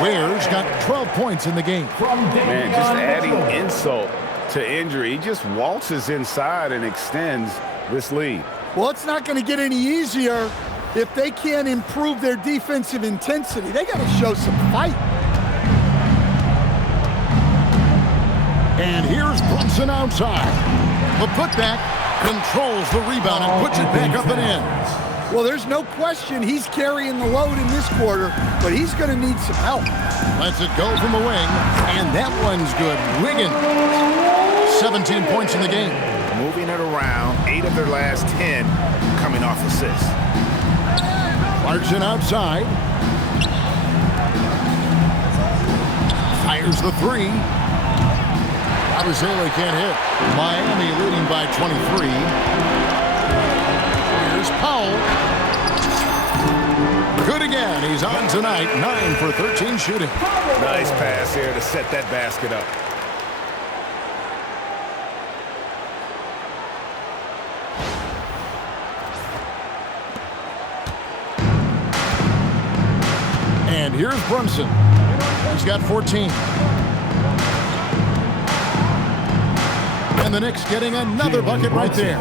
Ware's got 12 points in the game. Man, just adding insult to injury. He just waltzes inside and extends this lead. Well, it's not going to get any easier if they can't improve their defensive intensity. They got to show some fight. And here's Brunson outside. The putback controls the rebound and puts it back up and in. Well, there's no question he's carrying the load in this quarter, but he's going to need some help. Lets it go from the wing, and that one's good. Wiggins, 17 points in the game. Moving it around, 8 of their last 10 coming off assists. Clarkson outside. Fires the three. Kaseya can't hit. Miami leading by 23. Here's Powell. Good again. He's on tonight. 9 for 13 shooting. Nice pass here to set that basket up. And here's Brunson. He's got 14. And the Knicks getting another bucket right there.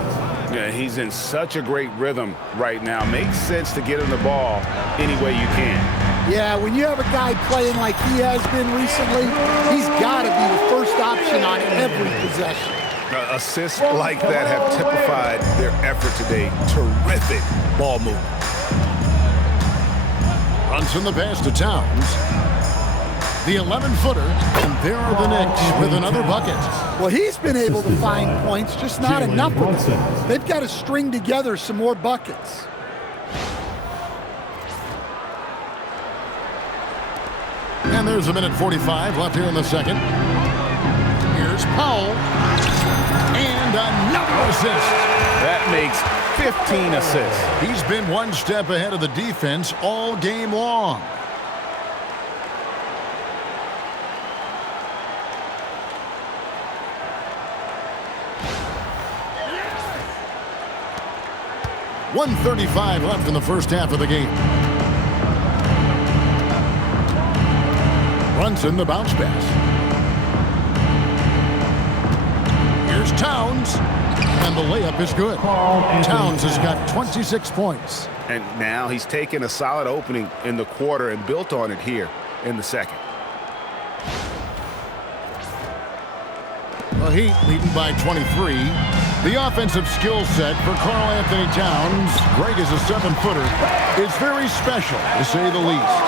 Yeah, he's in such a great rhythm right now. Makes sense to get him the ball any way you can. Yeah, when you have a guy playing like he has been recently, he's got to be the first option on every possession. Assists like that have typified their effort today. Terrific ball movement. Brunson the pass to Towns. The 11-footer, and there are the Knicks with another bucket. Well, he's been able to find points, just not enough of them. They've got to string together some more buckets. And there's a minute 45 left here in the second. Here's Powell. And another assist. That makes 15 assists. He's been one step ahead of the defense all game long. .135 left in the first half of the game. Brunson the bounce pass. Here's Towns. And the layup is good. Towns has got 26 points. And now he's taken a solid opening in the quarter and built on it here in the second. The Heat leading by 23. The offensive skill set for Karl Anthony Towns, Greg is a 7-footer, is very special, to say the least.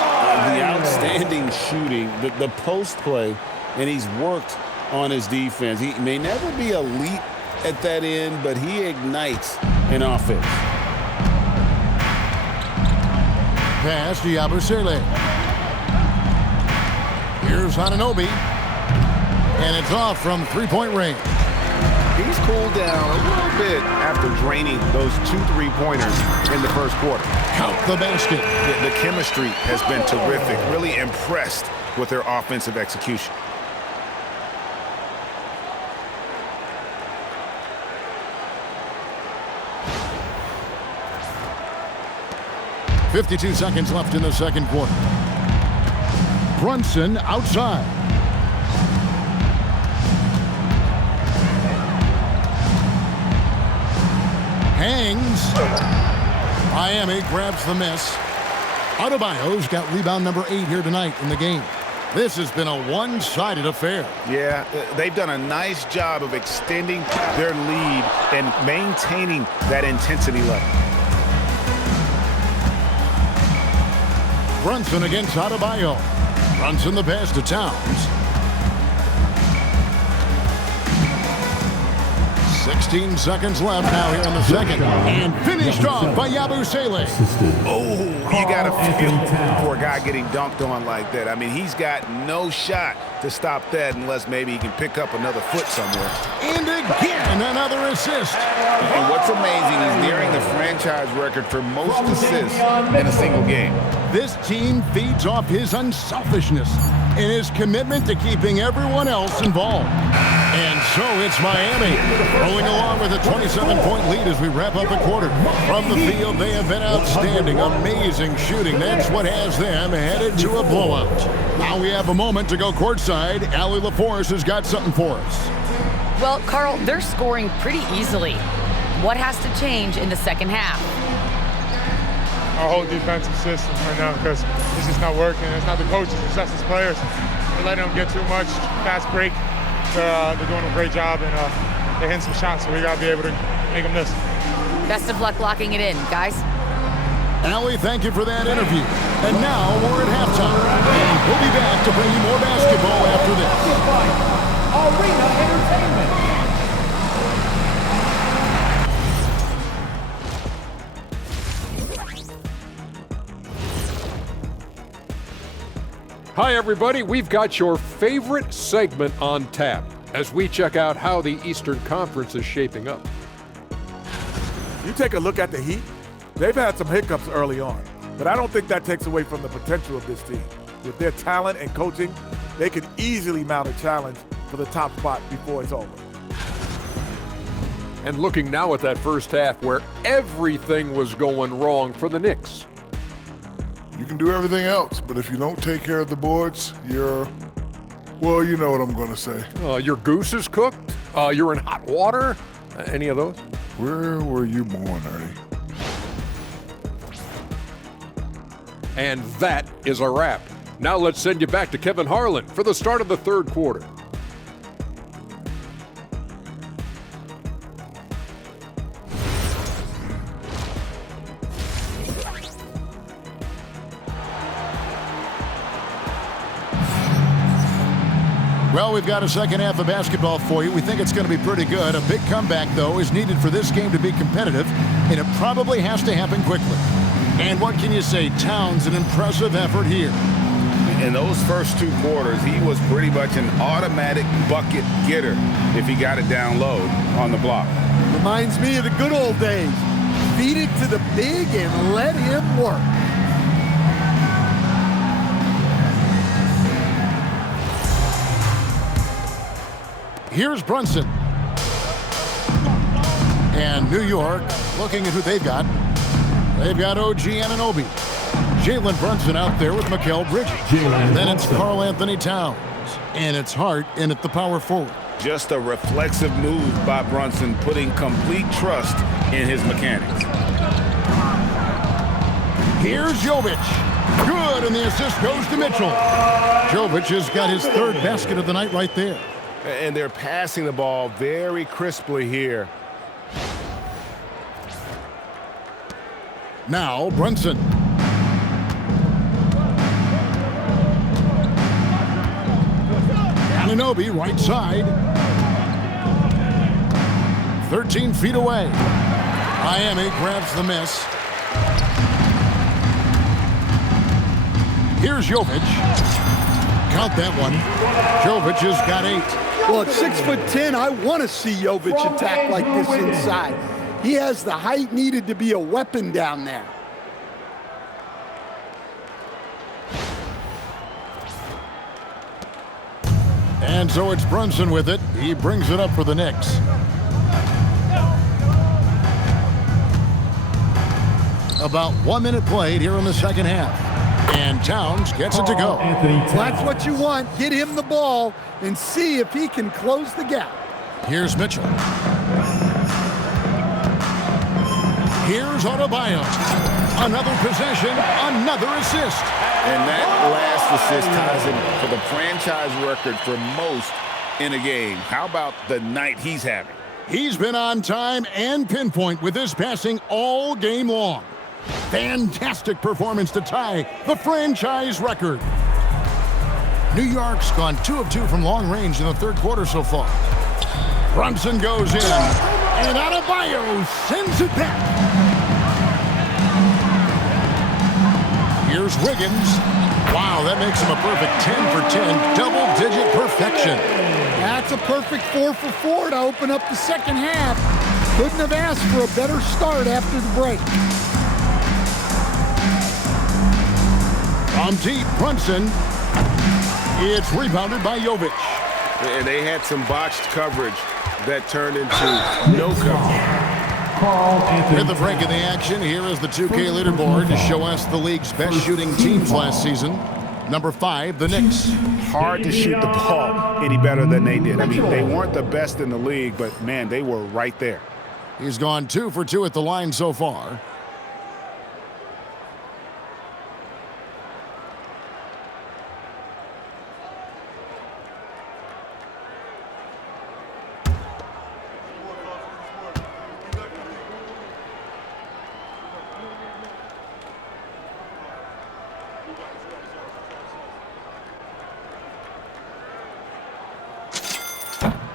The outstanding shooting, the post play, and he's worked on his defense. He may never be elite at that end, but he ignites an offense. Pass to Yabusele. Here's Anunoby. And it's off from three-point range. He's cooled down a little bit after draining those 2 3-pointers in the first quarter. Count the basket. The chemistry has been terrific. Really impressed with their offensive execution. .52 seconds left in the second quarter. Brunson outside. Hangs. Miami grabs the miss. Adebayo's got rebound number 8 here tonight in the game. This has been a one-sided affair. Yeah, they've done a nice job of extending their lead and maintaining that intensity level. Brunson against Adebayo. Brunson the pass to Towns. 16 seconds left now here in the second. And finished off by Yabusele. Oh, you got to feel for a guy getting dunked on like that. I mean, he's got no shot to stop that unless maybe he can pick up another foot somewhere. And again, another assist. And what's amazing, he's nearing the franchise record for most assists in a single game. This team feeds off his unselfishness and his commitment to keeping everyone else involved. And so it's Miami rolling along with a 27-point lead as we wrap up the quarter. From the field, they have been outstanding, amazing shooting. That's what has them headed to a blowout. Now we have a moment to go courtside. Allie LaForce has got something for us. Well, Carl, they're scoring pretty easily. what has to change in the second half. Our whole defensive system right now, because it's just not working. It's not the coaches, it's us as players. We're letting them get too much, fast break. They're doing a great job, and they're hitting some shots, so we got to be able to make them miss. Best of luck locking it in, guys. Allie, thank you for that interview. And now we're at halftime. And we'll be back to bring you more basketball after this. Arena Entertainment. Hi, everybody. We've got your favorite segment on tap as we check out how the Eastern Conference is shaping up. You take a look at the Heat, they've had some hiccups early on, but I don't think that takes away from the potential of this team. With their talent and coaching, they could easily mount a challenge for the top spot before it's over. And looking now at that first half where everything was going wrong for the Knicks. You can do everything else, but if you don't take care of the boards, well, you know what I'm going to say. Your goose is cooked? You're in hot water? Any of those? Where were you born, Ernie? And that is a wrap. Now let's send you back to Kevin Harlan for the start of the third quarter. Well, we've got a second half of basketball for you. We think it's going to be pretty good. A big comeback, though, is needed for this game to be competitive, and it probably has to happen quickly. And what can you say? Towns, an impressive effort here. In those first two quarters, he was pretty much an automatic bucket getter if he got it down low on the block. Reminds me of the good old days. Feed it to the big and let him work. Here's Brunson. And New York, looking at who they've got. They've got OG Anunoby. Jalen Brunson out there with Mikal Bridges. Then it's Karl Anthony Towns. And it's Hart in at the power forward. Just a reflexive move by Brunson, putting complete trust in his mechanics. Here's Jovic. Good, and the assist goes to Mitchell. Jovic has got his third basket of the night right there. And they're passing the ball very crisply here. Now Brunson. Anunoby right side. 13 feet away. Miami grabs the miss. Here's Jovic. Count that one. Jovic has got 8. Well, at 6'10", I want to see Jovic attack like this inside. He has the height needed to be a weapon down there. And so it's Brunson with it. He brings it up for the Knicks. About 1 minute played here in the second half. And Towns gets it to go. That's what you want. Get him the ball and see if he can close the gap. Here's Mitchell. Here's Adebayo. Another possession, another assist. And that last assist ties him for the franchise record for most in a game. How about the night he's having? He's been on time and pinpoint with his passing all game long. Fantastic performance to tie the franchise record. New York's gone 2 of 2 from long range in the third quarter so far. Brunson goes in, and Adebayo sends it back. Here's Wiggins. Wow, that makes him a perfect 10 for 10, double-digit perfection. That's a perfect 4 for 4 to open up the second half. Couldn't have asked for a better start after the break. From deep, Brunson. It's rebounded by Jovic. And they had some botched coverage that turned into no coverage. With the break in the action, here is the 2K leaderboard to show us the league's best shooting teams last season. Number 5, the Knicks. Hard to shoot the ball any better than they did. I mean, they weren't the best in the league, but, man, they were right there. He's gone 2 for 2 at the line so far.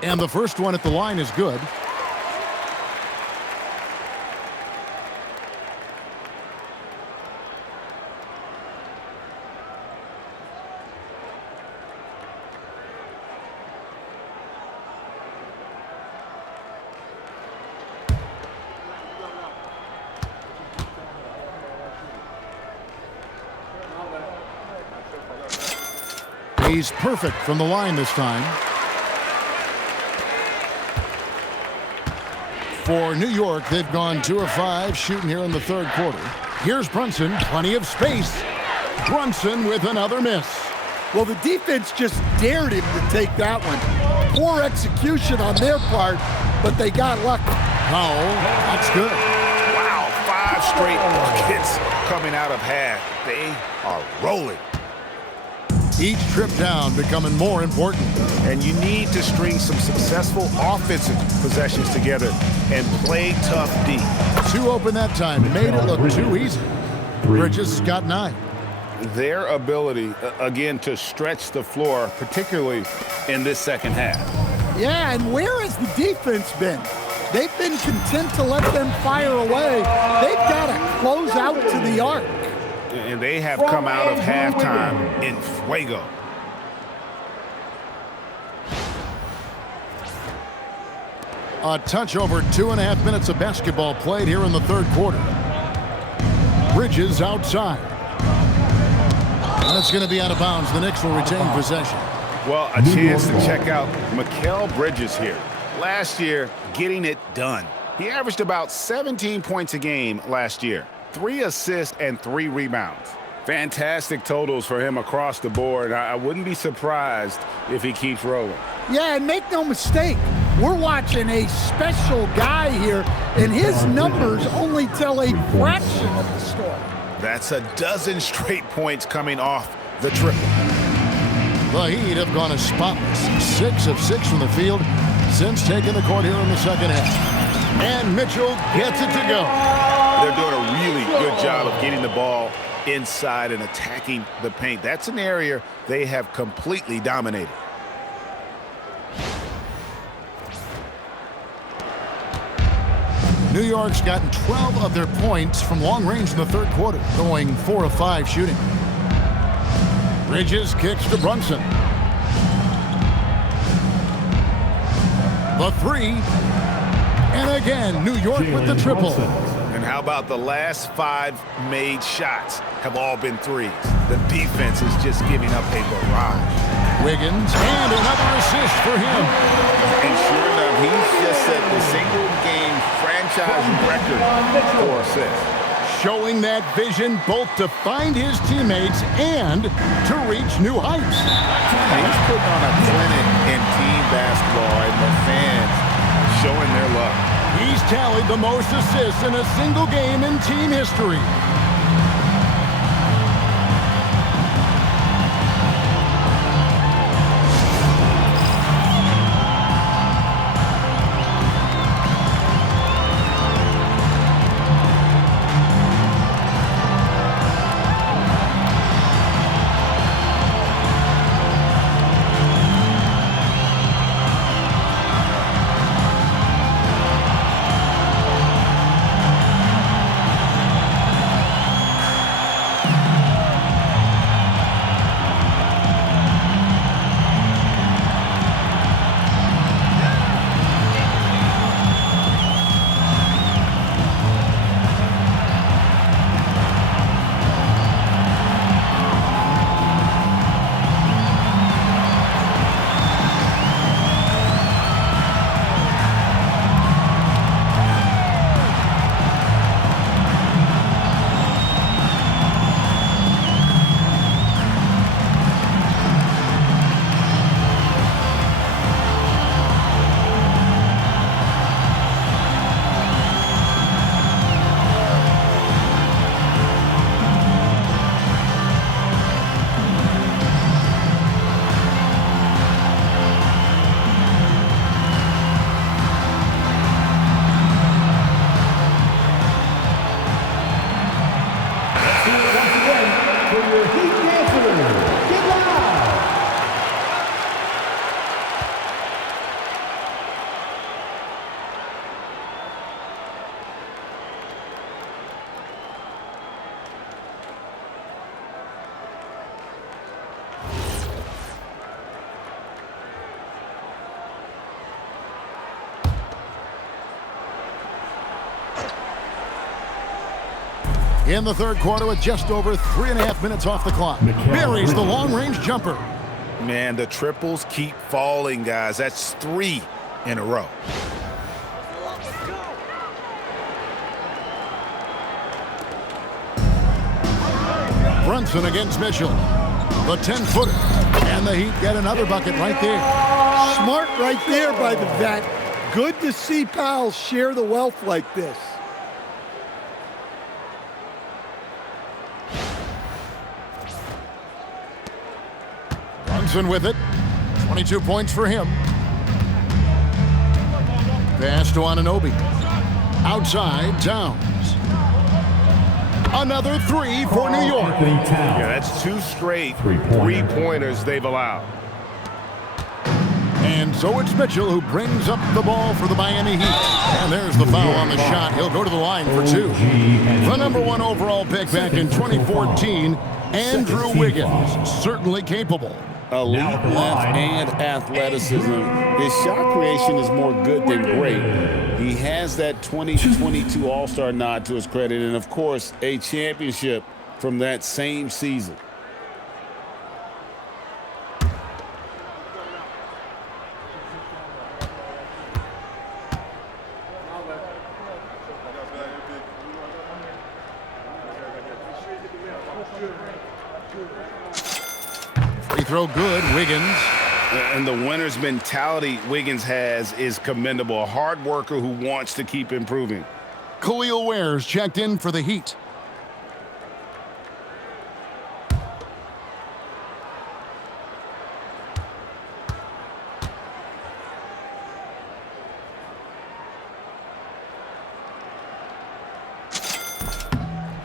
And the first one at the line is good. He's perfect from the line this time. For New York, they've gone 2 of 5 shooting here in the third quarter. Here's Brunson, plenty of space. Brunson with another miss. Well, the defense just dared him to take that one. Poor execution on their part, but they got lucky. Powell, that's good. Wow, 5 straight buckets coming out of half. They are rolling. Each trip down becoming more important. And you need to string some successful offensive possessions together and play tough D. 2 open that time. Made it look too easy. Bridges got 9. Their ability, again, to stretch the floor, particularly in this second half. Yeah, and where has the defense been? They've been content to let them fire away. They've got to close out to the arc. And they have come out of halftime in fuego. A touch over 2.5 minutes of basketball played here in the third quarter. Bridges outside. That's going to be out of bounds. The Knicks will retain possession. Well, a chance to check out Mikal Bridges here. Last year, getting it done. He averaged about 17 points a game last year. 3 assists and 3 rebounds. Fantastic totals for him across the board. I wouldn't be surprised if he keeps rolling. Yeah, and make no mistake, we're watching a special guy here, and his numbers only tell a fraction of the story. That's a dozen straight points coming off the triple. The Heat have gone as spotless. 6 of 6 from the field since taking the court here in the second half. And Mitchell gets it to go. They're doing a really good job of getting the ball inside and attacking the paint. That's an area they have completely dominated. New York's gotten 12 of their points from long range in the third quarter, going 4 of 5 shooting. Bridges kicks to Brunson. The 3. And again, New York with the triple. And how about the last 5 made shots have all been threes? The defense is just giving up a barrage. Wiggins, and another assist for him. And sure enough, he's just set the single-game franchise record for assists. Showing that vision both to find his teammates and to reach new heights. He's putting on a clinic in team basketball, and the fans showing their love. He's tallied the most assists in a single game in team history. in the third quarter with just over 3.5 minutes off the clock. Buries the long-range jumper. Man, the triples keep falling, guys. That's 3 in a row. Brunson against Mitchell. The 10-footer. And the Heat get another bucket right there. Smart right there by the vet. Good to see Powell share the wealth like this. Brunson with it. 22 points for him. Pass to Anunoby. Outside, Towns. Another 3 for New York. Yeah, that's 2 straight three-pointers they've allowed. And so it's Mitchell who brings up the ball for the Miami Heat. And there's the foul on the shot. He'll go to the line for 2. The number 1 overall pick back in 2014, Andrew Wiggins, certainly capable. Elite length and athleticism. His shot creation is more good than great. He has that 2022 All-Star nod to his credit, and of course, a championship from that same season. Free throw good, Wiggins. And the winner's mentality Wiggins has is commendable. A hard worker who wants to keep improving. Khalil Ware's checked in for the Heat.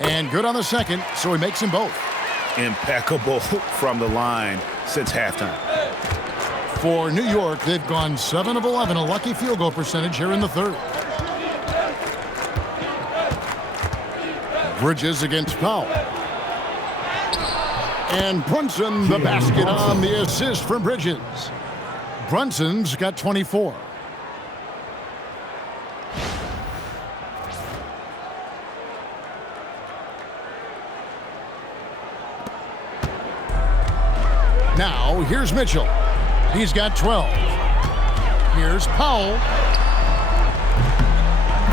And good on the second, so he makes them both. Impeccable from the line since halftime. For New York, they've gone 7 of 11, a lucky field goal percentage here in the third. Bridges against Powell. And Brunson, the basket on the assist from Bridges. Brunson's got 24. Now, here's Mitchell. He's got 12. Here's Powell.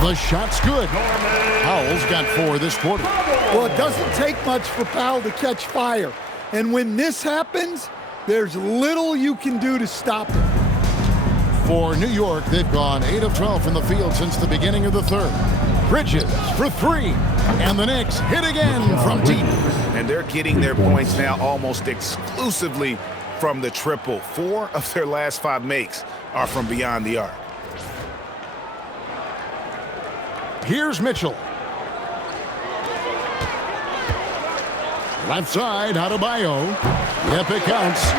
The shot's good. Powell's got 4 this quarter. Well, it doesn't take much for Powell to catch fire. And when this happens, there's little you can do to stop it. For New York, they've gone 8 of 12 from the field since the beginning of the third. Bridges for 3. And the Knicks hit again from deep. And they're getting their points now almost exclusively from the triple. 4 of their last 5 makes are from beyond the arc. Here's Mitchell. Left side, Adebayo. Yep, it counts.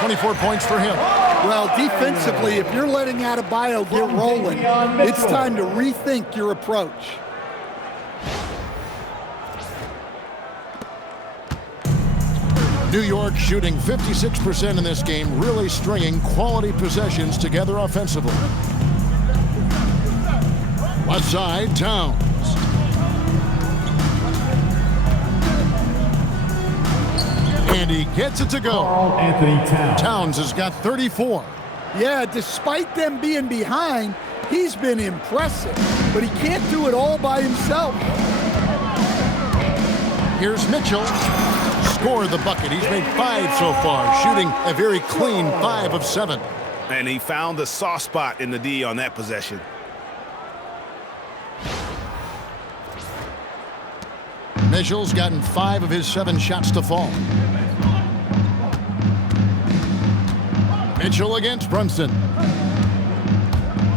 24 points for him. Well, defensively, if you're letting Adebayo get rolling, it's time to rethink your approach. New York shooting 56% in this game, really stringing quality possessions together offensively. Left side, Towns. And he gets it to go. Anthony Towns. Towns has got 34. Yeah, despite them being behind, he's been impressive, but he can't do it all by himself. Here's Mitchell. Scored the bucket. He's made 5 so far, shooting a very clean 5 of 7. And he found the soft spot in the D on that possession. Mitchell's gotten 5 of his 7 shots to fall. Mitchell against Brunson.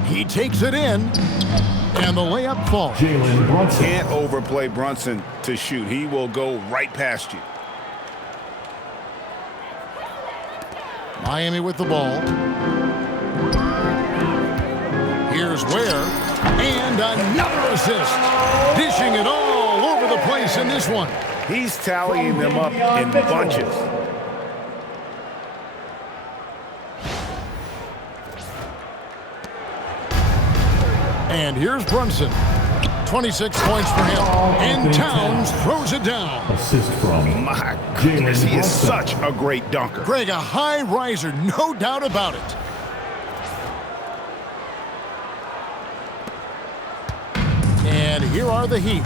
He takes it in, and the layup falls. Jalen Brunson. Can't overplay Brunson to shoot. He will go right past you. Miami with the ball. Here's Ware, and another assist. Dishing it all over the place in this one. He's tallying them up in bunches. And here's Brunson. 26 points for him. And Towns throws it down. Assist from My goodness, he is such a great dunker. Greg, a high riser, no doubt about it. And here are the Heat.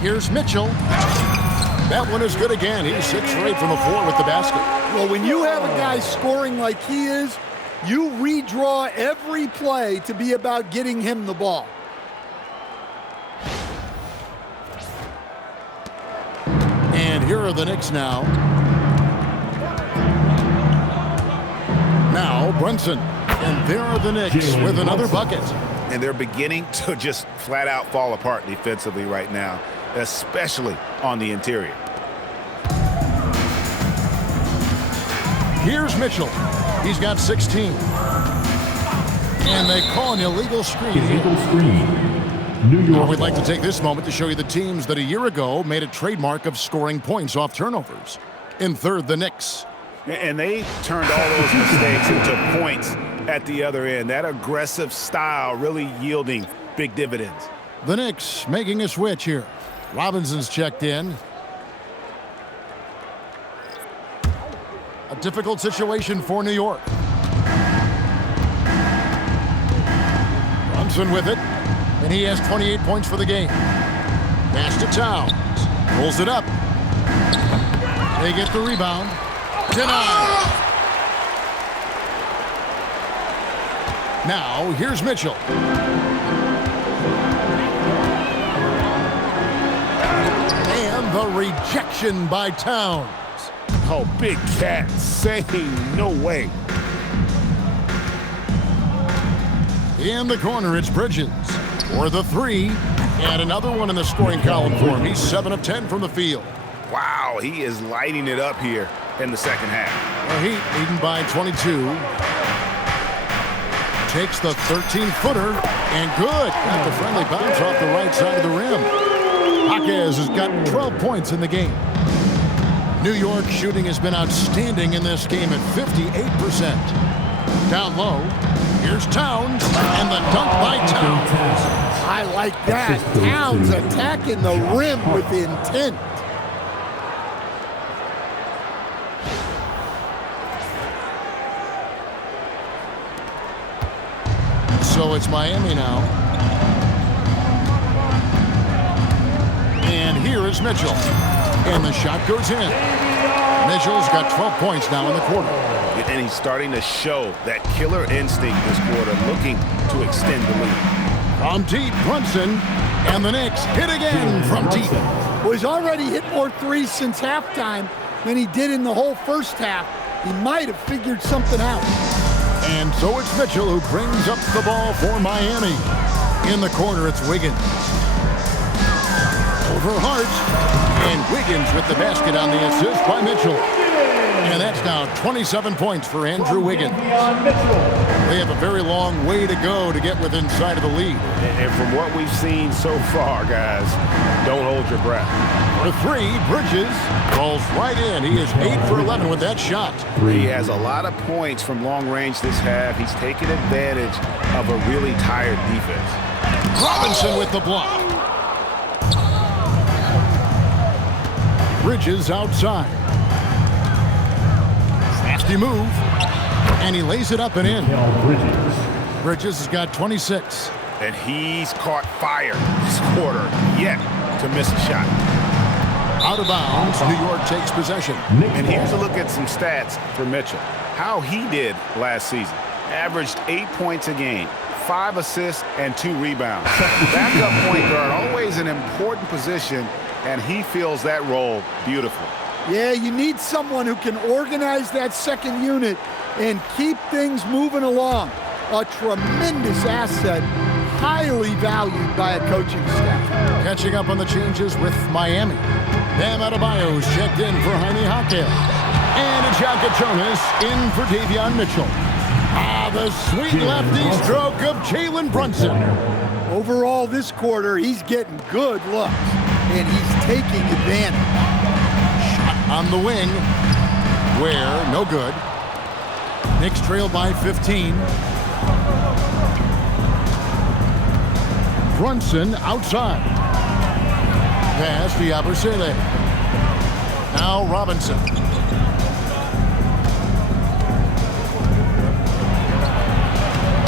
Here's Mitchell. That one is good again. He's 6 for 8 from the floor with the basket. Well, when you have a guy scoring like he is, you redraw every play to be about getting him the ball. And here are the Knicks now. Now Brunson. And there are the Knicks with another bucket. And they're beginning to just flat out fall apart defensively right now, especially on the interior. Here's Mitchell. He's got 16. And they call an illegal screen. Illegal screen. New York. We'd like to take this moment to show you the teams that a year ago made a trademark of scoring points off turnovers. In third, the Knicks. And they turned all those mistakes into points at the other end. That aggressive style really yielding big dividends. The Knicks making a switch here. Robinson's checked in. A difficult situation for New York. Brunson with it, and he has 28 points for the game. Pass to Towns. Pulls it up. They get the rebound. Denied. Now, here's Mitchell. And the rejection by Towns. Oh, Big Cat saying no way. In the corner, it's Bridges for the 3. And another one in the scoring column for him. He's 7 of 10 from the field. Wow, he is lighting it up here in the second half. The Heat leading by 22. Takes the 13-footer, and good. Got the friendly bounce off the right side of the rim. Jaquez has got 12 points in the game. New York shooting has been outstanding in this game at 58%. Down low, here's Towns, and the dunk by Towns. I like that. Towns attacking the rim with intent. So it's Miami now. And here is Mitchell. And the shot goes in. Mitchell's got 12 points now in the quarter. And he's starting to show that killer instinct this quarter, looking to extend the lead. From deep, Brunson. And the Knicks hit again from deep. Well, he's already hit more threes since halftime than he did in the whole first half. He might have figured something out. And so it's Mitchell who brings up the ball for Miami. In the corner, it's Wiggins. Over Hart. And Wiggins with the basket on the assist by Mitchell. And that's now 27 points for Andrew Wiggins. They have a very long way to go to get within sight of the lead. And from what we've seen so far, guys, don't hold your breath. For 3, Bridges falls right in. He is 8 for 11 with that shot. He has a lot of points from long range this half. He's taken advantage of a really tired defense. Robinson with the block. Bridges outside. Nasty move. And he lays it up and in. Bridges has got 26. And he's caught fire this quarter, yet to miss a shot. Out of bounds, New York takes possession. And here's a look at some stats for Mitchell. How he did last season. Averaged 8 points a game, 5 assists, and 2 rebounds. Backup point guard, always an important position, and he fills that role beautifully. Yeah, you need someone who can organize that second unit and keep things moving along. A tremendous asset, highly valued by a coaching staff. Catching up on the changes with Miami. Bam Adebayo's checked in for Jaime Jaquez. And Jonas in for Davion Mitchell. The sweet lefty stroke of Jalen Brunson. Overall, this quarter, he's getting good looks, and he's taking advantage. Shot on the wing, where no good. Knicks trail by 15. Brunson outside. Pass to Yabusele. Now Robinson.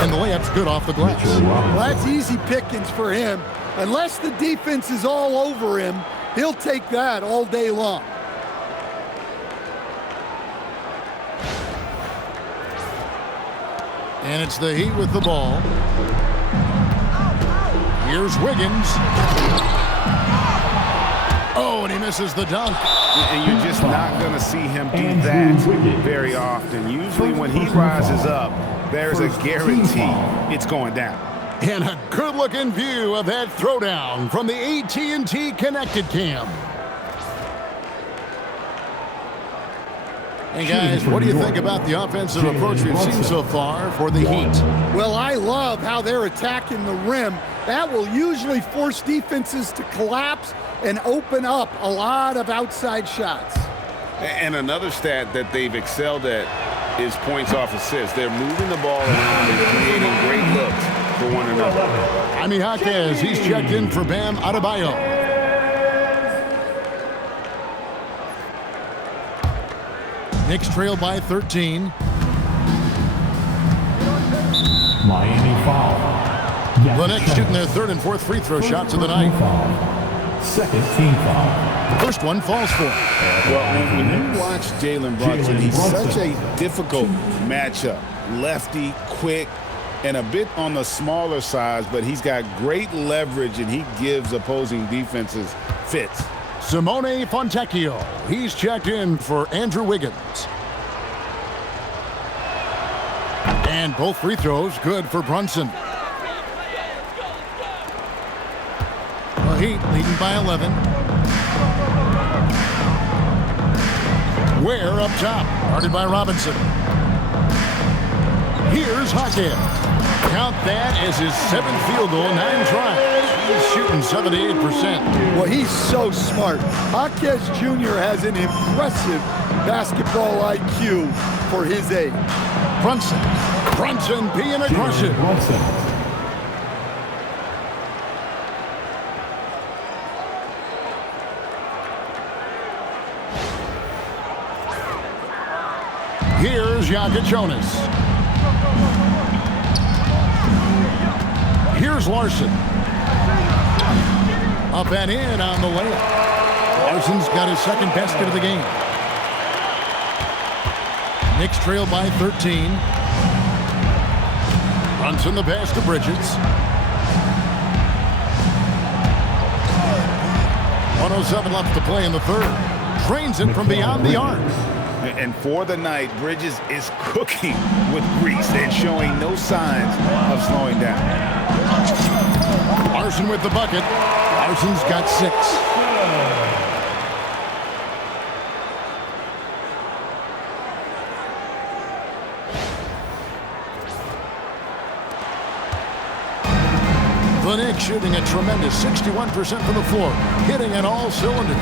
And the layup's good off the glass. Well, that's easy pickings for him. Unless the defense is all over him, he'll take that all day long. And it's the Heat with the ball. Here's Wiggins. Oh, and he misses the dunk. And you're just not going to see him do that very often. Usually when he rises up, there's a guarantee it's going down. And a good-looking view of that throwdown from the AT&T Connected Cam. Hey, guys, what do you think about the offensive approach we've seen so far for the Heat? Well, I love how they're attacking the rim. That will usually force defenses to collapse and open up a lot of outside shots. And another stat that they've excelled at is points off assists. They're moving the ball around and creating great looks for one another. Jaime Jaquez, he's checked in for Bam Adebayo. Knicks trail by 13. Miami foul. The Knicks shooting their third and fourth free throw shots of the night. Second team foul. The first one falls for. Well, when you watch Jalen Brunson, he's such a difficult matchup. Lefty, quick, and a bit on the smaller size, but he's got great leverage and he gives opposing defenses fits. Simone Fontecchio, he's checked in for Andrew Wiggins. And both free throws good for Brunson. The Heat leading by 11. Ware up top, guarded by Robinson. Here's Jaquez. Count that as his 7th field goal, 9 tries. He's shooting 78%. Well, he's so smart. Jaquez Jr. has an impressive basketball IQ for his age. Brunson being aggressive. Here's Jonas. Here's Larson. Up and in on the layup. Larson's got his second basket of the game. Knicks trail by 13. Brunson the pass to Bridges. 1:07 left to play in the third. Drains it from beyond the arc. And for the night, Bridges is cooking with grease and showing no signs of slowing down. Larson with the bucket. Larson's got 6. The Knicks shooting a tremendous 61% from the floor, hitting on all cylinders.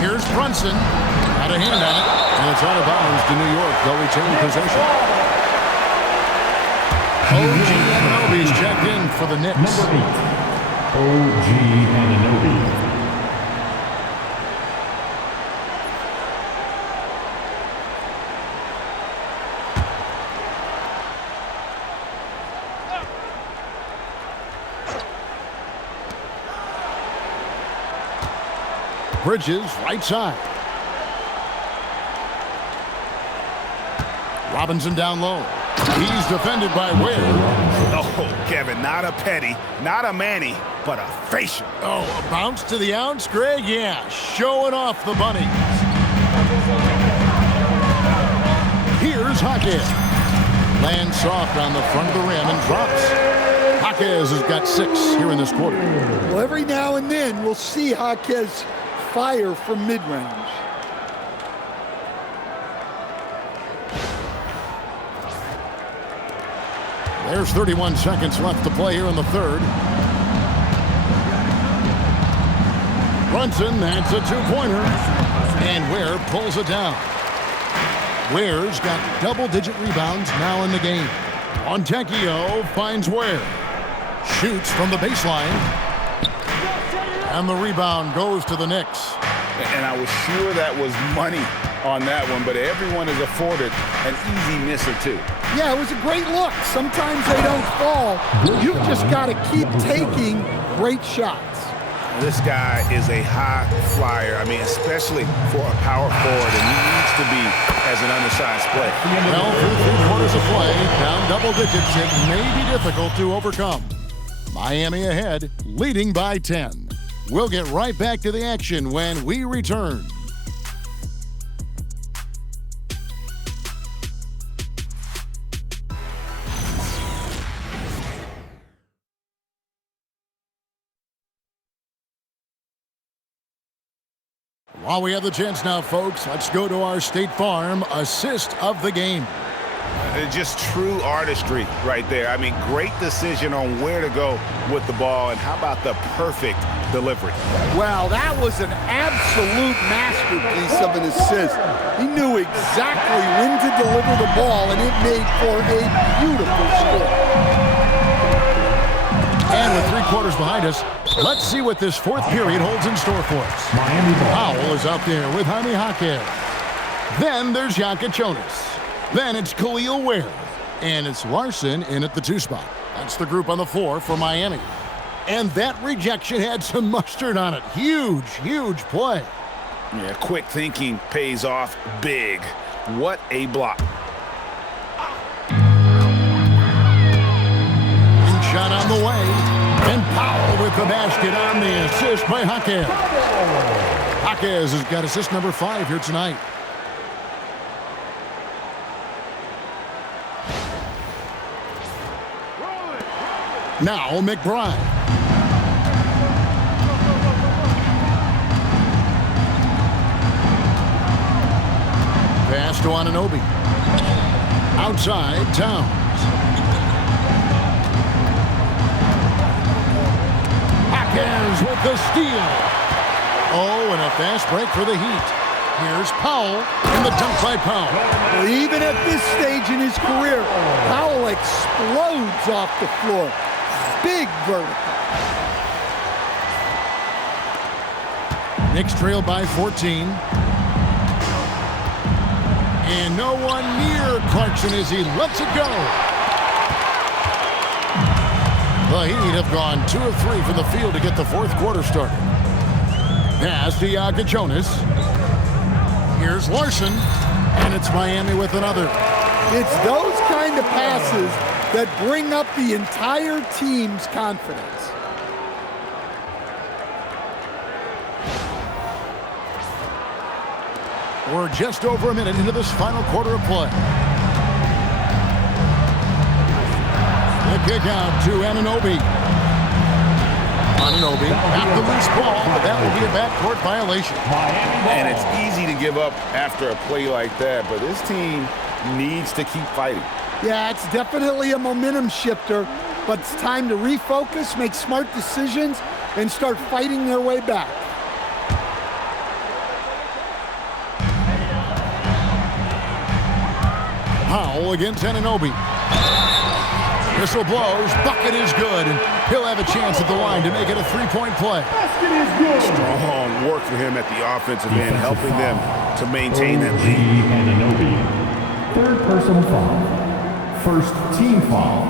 Here's Brunson. Got a hand on it, and it's out of bounds to New York. They'll retain possession. OG Anunoby's checked in for the Knicks. Number 8, OG Anunoby. Bridges, right side. Robinson down low. He's defended by Ware. Oh, Kevin, not a petty, not a Manny, but a facial. Oh, a bounce to the ounce, Greg? Yeah, showing off the bunnies. Here's Jaquez. Lands soft on the front of the rim and drops. Jaquez has got 6 here in this quarter. Well, every now and then we'll see Jaquez fire from mid-range. There's 31 seconds left to play here in the third. Brunson, that's a 2-pointer. And Ware pulls it down. Ware's got double-digit rebounds now in the game. Fontecchio finds Ware. Shoots from the baseline. And the rebound goes to the Knicks. And I was sure that was money on that one, but everyone is afforded an easy miss or two. Yeah, it was a great look. Sometimes they don't fall. You've just got to keep taking great shots. This guy is a high flyer. I mean, especially for a power forward, and he needs to be as an undersized player. Well, through 3 quarters of play, down double digits, it may be difficult to overcome. Miami ahead, leading by 10. We'll get right back to the action when we return. While we have the chance now, folks, let's go to our State Farm assist of the game. Just true artistry right there. I mean, great decision on where to go with the ball, and how about the perfect delivery? Well, that was an absolute masterpiece of an assist. He knew exactly when to deliver the ball, and it made for a beautiful score. And with 3 quarters behind us, let's see what this 4th period holds in store for us. Powell is out there with Jaime Jaquez. Then there's Jonas. Then it's Khalil Ware. And it's Larson in at the 2 spot. That's the group on the floor for Miami. And that rejection had some mustard on it. Huge, huge play. Yeah, quick thinking pays off big. What a block. Shot on the way, and Powell with the basket on the assist by Jaquez. Jaquez has got assist number 5 here tonight. Now McBride. Pass to Anunoby. Outside, Towns. With the steal. Oh, and a fast break for the Heat. Here's Powell, and the dunk by Powell. Well, even at this stage in his career, Powell explodes off the floor. Big vertical. Knicks trail by 14. And no one near Clarkson as he lets it go. The Heat have gone 2 of 3 from the field to get the 4th quarter started. Pass to Jonas. Here's Larson, and it's Miami with another. It's those kind of passes that bring up the entire team's confidence. We're just over a minute into this final quarter of play. The kick out to Anunoby. Anunoby got the loose ball, but that will be a backcourt violation. And it's easy to give up after a play like that, but this team needs to keep fighting. Yeah, it's definitely a momentum shifter, but it's time to refocus, make smart decisions, and start fighting their way back. Powell against Anunoby. Whistle blows, bucket is good, and he'll have a chance at the line to make it a 3-point play. Strong work for him at the offensive end, helping them to maintain that lead. Anunoby. 3rd personal foul. 1st team foul.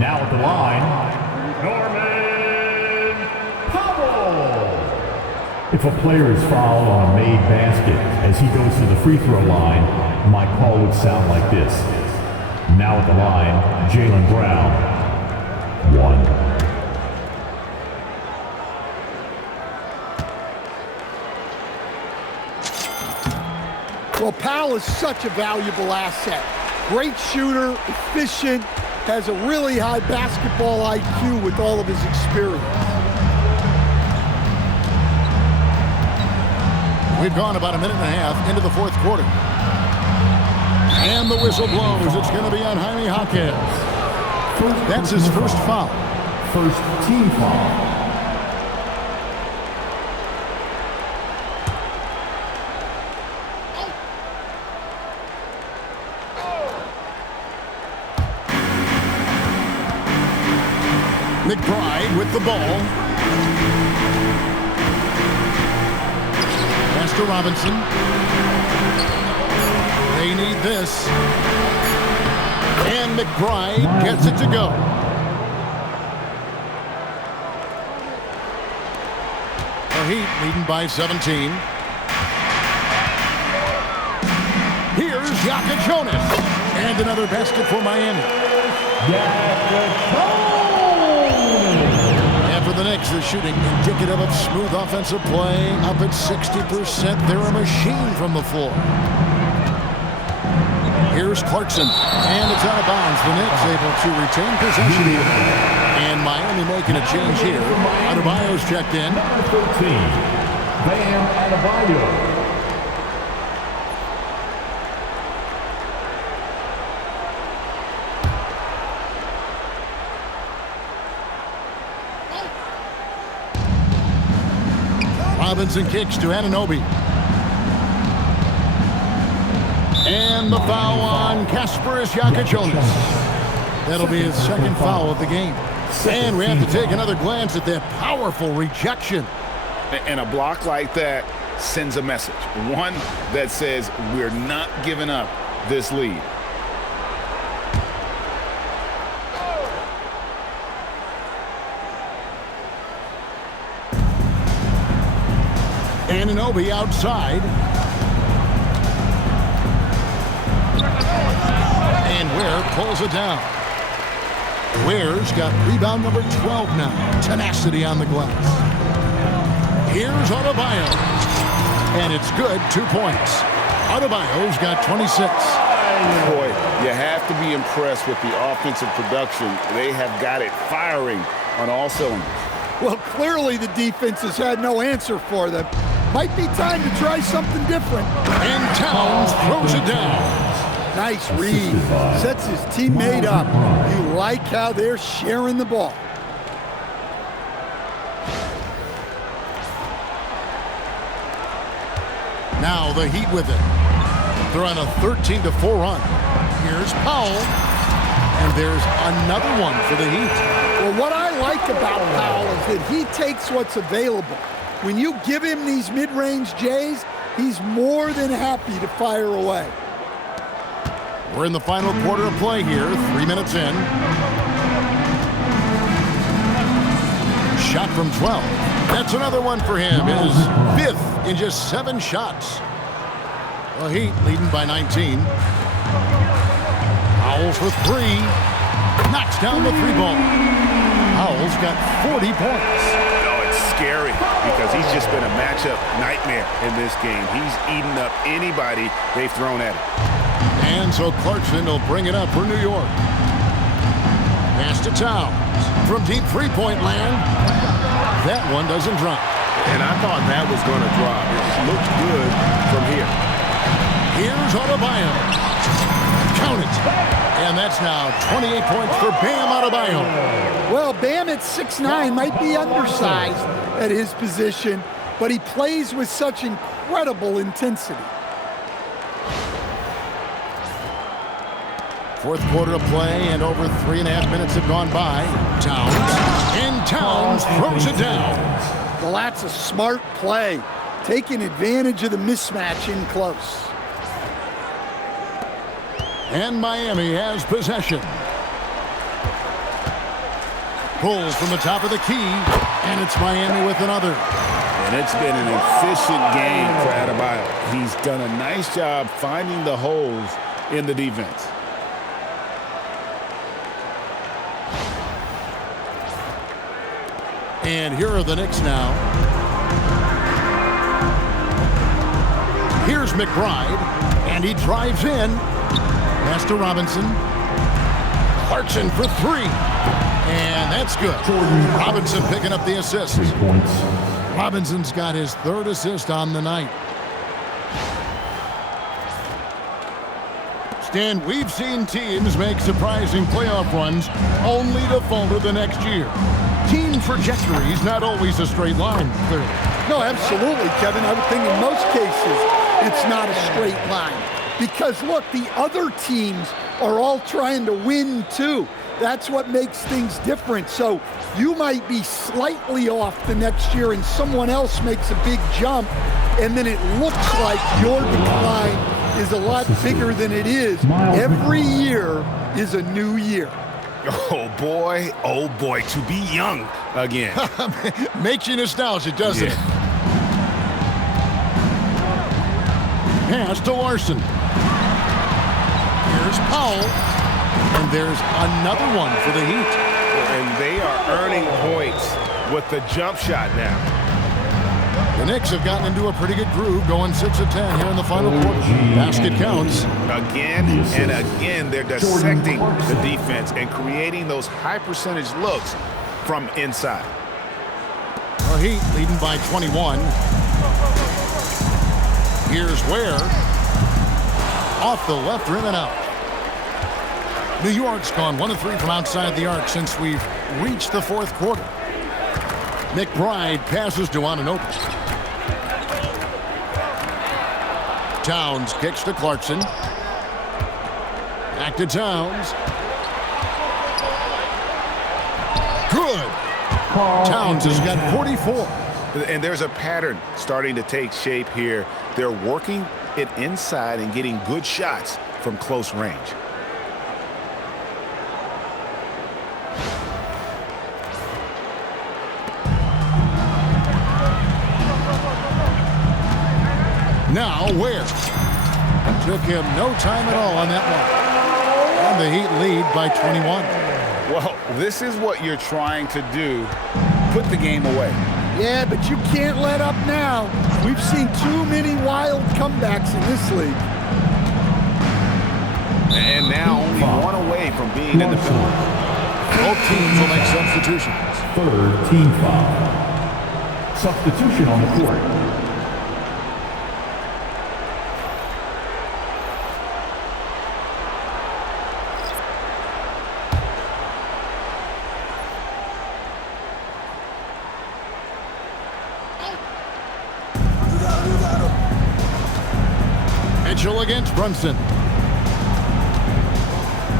Now at the line, Norman Powell. If a player is fouled on a made basket as he goes to the free throw line, my call would sound like this. Now at the line, Jaylen Brown, 1. Well, Powell is such a valuable asset. Great shooter, efficient, has a really high basketball IQ with all of his experience. We've gone about a minute and a half into the 4th quarter. And the whistle blows. It's going to be on Jaime Jaquez. That's his 1st foul. 1st team foul. the ball. Pass to Robinson. They need this. And McBride gets it to go. The Heat leading by 17. Here's Jonas. And another basket for Miami. And for the Knicks, the shooting indicative of smooth offensive play. Up at 60%. They're a machine from the floor. Here's Clarkson. And it's out of bounds. The Knicks able to retain possession. And Miami making a change here. Adebayo's checked in. Number 13, Bam Adebayo. Robinson kicks to Anunoby. And the foul on Kasparas Jonas. That'll be his second foul of the game. And we have to take another glance at that powerful rejection. And a block like that sends a message. One that says we're not giving up this lead. Anunoby outside. And Ware pulls it down. Ware's got rebound number 12 now. Tenacity on the glass. Here's Adebayo. And it's good, 2 points. Adebayo's got 26. Boy, you have to be impressed with the offensive production. They have got it firing on all cylinders. Well, clearly the defense has had no answer for them. Might be time to try something different. And Towns throws it down. Nice read. Sets his teammate up. You like how they're sharing the ball. Now the Heat with it. They're on a 13-4 run. Here's Powell. And there's another one for the Heat. Well, what I like about Powell is that he takes what's available. When you give him these mid-range J's, he's more than happy to fire away. We're in the final quarter of play here, 3 minutes in. Shot from 12. That's another one for him. His 5th in just 7 shots. The Heat leading by 19. Powell for 3. Knocks down the 3-ball. Powell's got 40 points. Scary because he's just been a matchup nightmare in this game. He's eaten up anybody they've thrown at him. And so Clarkson will bring it up for New York. Pass to Towns from deep three-point land. That one doesn't drop. And I thought that was going to drop. It looked good from here. Here's Adebayo. Count it. And that's now 28 points for Bam Adebayo. Well, Bam at 6'9" might be undersized at his position, but he plays with such incredible intensity. Fourth quarter of play, and over 3.5 minutes have gone by. Towns throws it down. Well, that's a smart play, taking advantage of the mismatch in close. And Miami has possession. Pulls from the top of the key, and it's Miami with another. And it's been an efficient game for Adebayo. He's done a nice job finding the holes in the defense. And here are the Knicks now. Here's McBride, and he drives in. Pass to Robinson. Clarkson for 3. And that's good. Robinson picking up the assist. 3 points. Robinson's got his 3rd assist on the night. Stan, we've seen teams make surprising playoff runs only to falter the next year. Team trajectory is not always a straight line, clearly. No, absolutely, Kevin. I would think in most cases it's not a straight line. Because, look, the other teams are all trying to win, too. That's what makes things different. So you might be slightly off the next year and someone else makes a big jump, and then it looks like your decline is a lot bigger than it is. Every year is a new year. Oh boy, to be young again. Makes you nostalgic, doesn't it? Pass to Larson. Here's Powell. And there's another one for the Heat. And they are earning points with the jump shot now. The Knicks have gotten into a pretty good groove, going 6 of 10 here in the final quarter. Basket counts. Again and again, they're dissecting the defense and creating those high percentage looks from inside. The Heat leading by 21. Here's Ware. Off the left rim and out. New York's gone 1 of 3 from outside the arc since we've reached the fourth quarter. McBride passes to Anunoby. Towns kicks to Clarkson. Back to Towns. Good. Towns has got 44. And there's a pattern starting to take shape here. They're working it inside and getting good shots from close range. Now Ware. Took him no time at all on that one. And the Heat lead by 21. Well, this is what you're trying to do. Put the game away. Yeah, but you can't let up now. We've seen too many wild comebacks in this league. And now only one away from being in the penalty. Both teams will make substitutions. Third team foul. Substitution on the court. Mitchell against Brunson.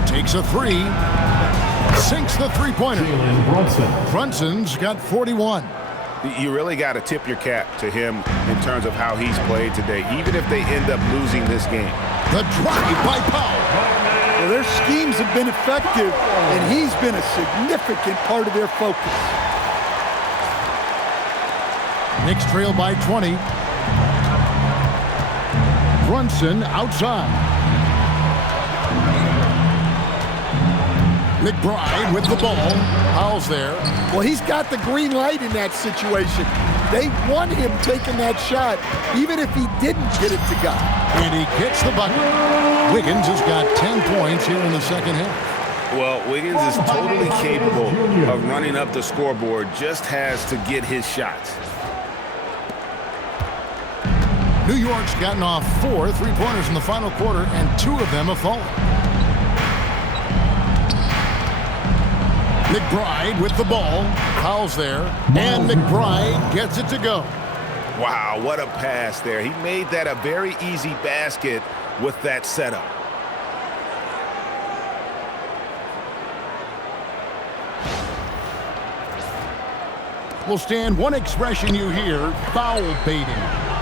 Takes a 3. Sinks the three-pointer. Brunson's got 41. You really got to tip your cap to him in terms of how he's played today, even if they end up losing this game. The drive by Powell. Well, their schemes have been effective, and he's been a significant part of their focus. Knicks trail by 20. Brunson outside. McBride with the ball. Powell's there. Well, he's got the green light in that situation. They want him taking that shot, even if he didn't get it to go. And he gets the bucket. Wiggins has got 10 points here in the second half. Well, Wiggins is totally capable of running up the scoreboard, just has to get his shots. New York's gotten off 4 3-pointers in the final quarter, and 2 of them have fallen. McBride with the ball. Powell's there, and McBride gets it to go. Wow, what a pass there. He made that a very easy basket with that setup. Will stand one expression you hear: foul baiting.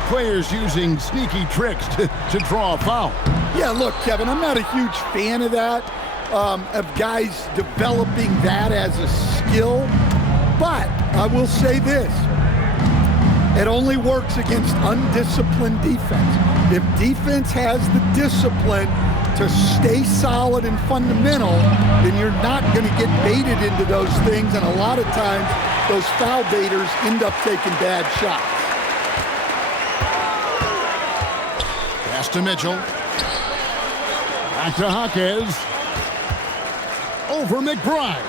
Players using sneaky tricks to draw a foul. Yeah, look, Kevin, I'm not a huge fan of that, of guys developing that as a skill. But I will say this. It only works against undisciplined defense. If defense has the discipline to stay solid and fundamental, then you're not going to get baited into those things. And a lot of times, those foul baiters end up taking bad shots. Pass to Mitchell. Back to Jaquez. Over McBride.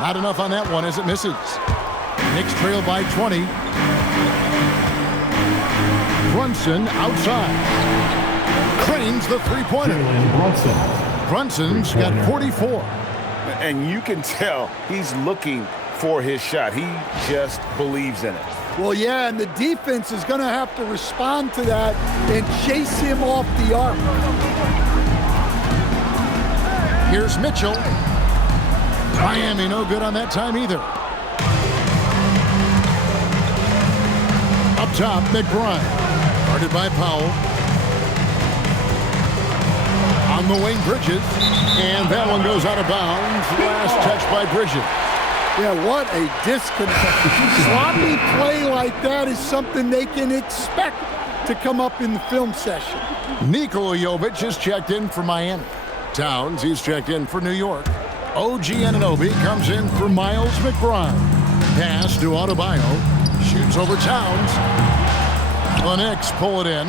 Not enough on that one as it misses. Knicks trail by 20. Brunson outside. Cranes the three-pointer. Brunson's got 44. And you can tell he's looking for his shot. He just believes in it. Well, yeah, and the defense is going to have to respond to that and chase him off the arc. Here's Mitchell. Miami no good on that time either. Up top, McBride. Guarded by Powell. On the wing, Bridges. And that one goes out of bounds. Last touch by Bridges. Yeah, what a disconnect. Sloppy play like that is something they can expect to come up in the film session. Nikola Jovic is checked in for Miami. Towns, he's checked in for New York. OG Anunoby comes in for Miles McBride. Pass to Adebayo. Shoots over Towns. The Knicks pull it in.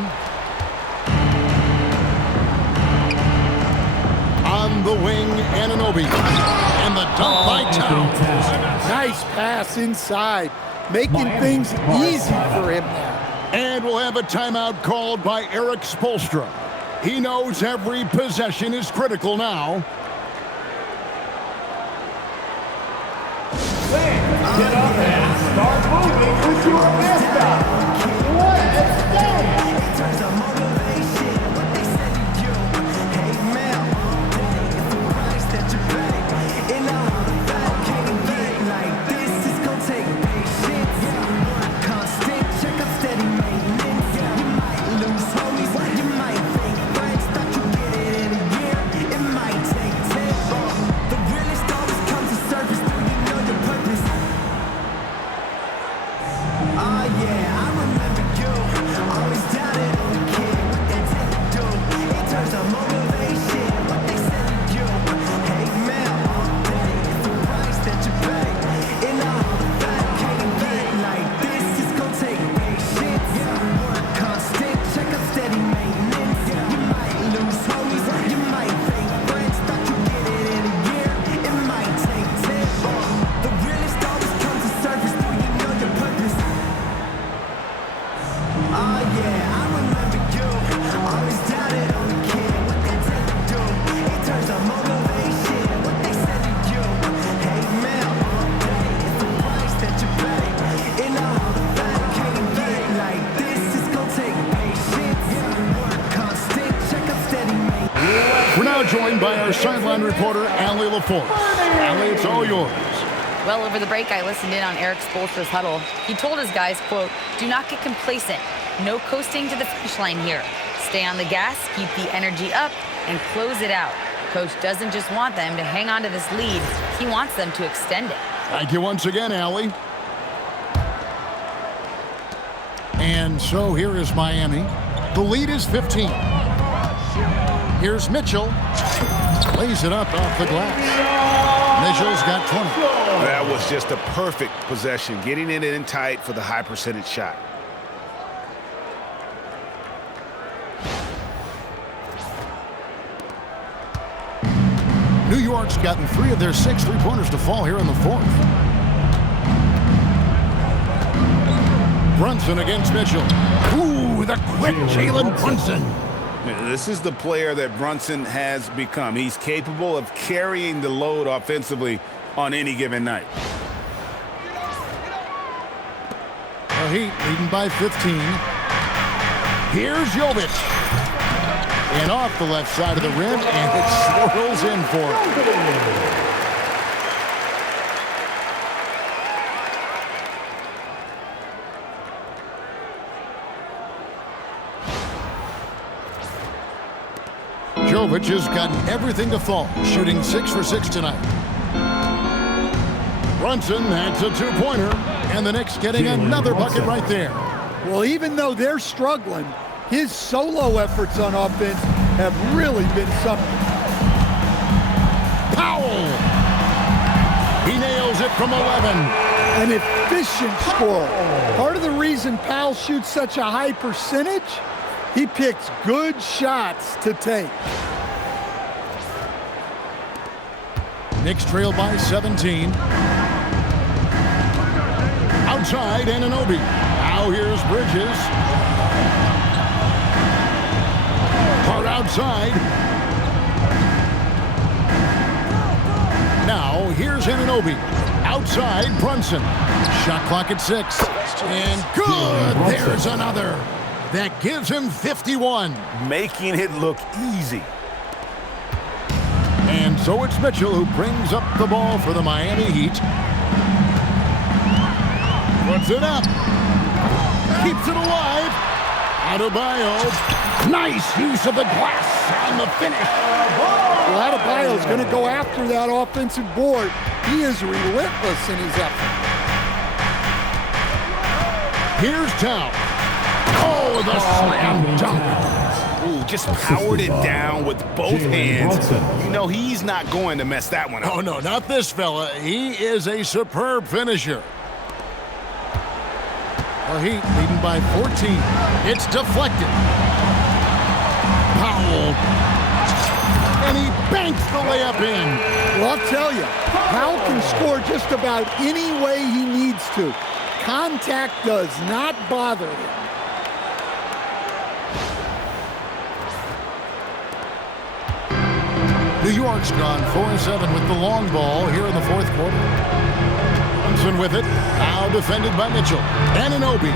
On the wing, Anunoby. And the dunk by Towns. Nice pass inside, making things easy for him now. And we'll have a timeout called by Eric Spoelstra. He knows every possession is critical now. Get up and start moving with your mascot. Let's dance. Joined by our sideline reporter, Allie LaForce. Allie, it's all yours. Well, over the break, I listened in on Eric Spoelstra's huddle. He told his guys, quote, "Do not get complacent. No coasting to the finish line here. Stay on the gas, keep the energy up, and close it out." Coach doesn't just want them to hang on to this lead. He wants them to extend it. Thank you once again, Allie. And so here is Miami. The lead is 15. Here's Mitchell. Lays it up off the glass. Mitchell's got 20. That was just a perfect possession, getting it in tight for the high percentage shot. New York's gotten 3 of their 6 three-pointers to fall here in the 4th. Brunson against Mitchell. Ooh, the quick Jalen Brunson. This is the player that Brunson has become. He's capable of carrying the load offensively on any given night. The Heat leading by 15. Here's Jovic. And off the left side of the rim, and it swirls in for him. Jovic has gotten everything to fall, shooting 6 for 6 tonight. Brunson adds a 2-pointer, and the Knicks getting another bucket right there. Well, even though they're struggling, his solo efforts on offense have really been something. Powell! He nails it from 11. An efficient scorer. Part of the reason Powell shoots such a high percentage, he picks good shots to take. Knicks trail by 17. Outside, Anunoby. Now here's Bridges. Hard outside. Now here's Anunoby. Outside, Brunson. Shot clock at 6. And good! There's another. That gives him 51. Making it look easy. And So it's Mitchell who brings up the ball for the Miami Heat. Puts it up. Keeps it alive. Adebayo. Nice use of the glass on the finish. Well, Adebayo's going to go after that offensive board. He is relentless in his effort. Here's Towns. Oh, the slam dunk. Ooh, just powered it down with both hands. You know he's not going to mess that one up. Oh, no, not this fella. He is a superb finisher. The Heat leading by 14. It's deflected. Powell. And he banks the layup in. Well, I'll tell you, Powell can score just about any way he needs to. Contact does not bother him. New York's gone 4-7 with the long ball here in the fourth quarter. Brunson with it. Now defended by Mitchell. Anunoby.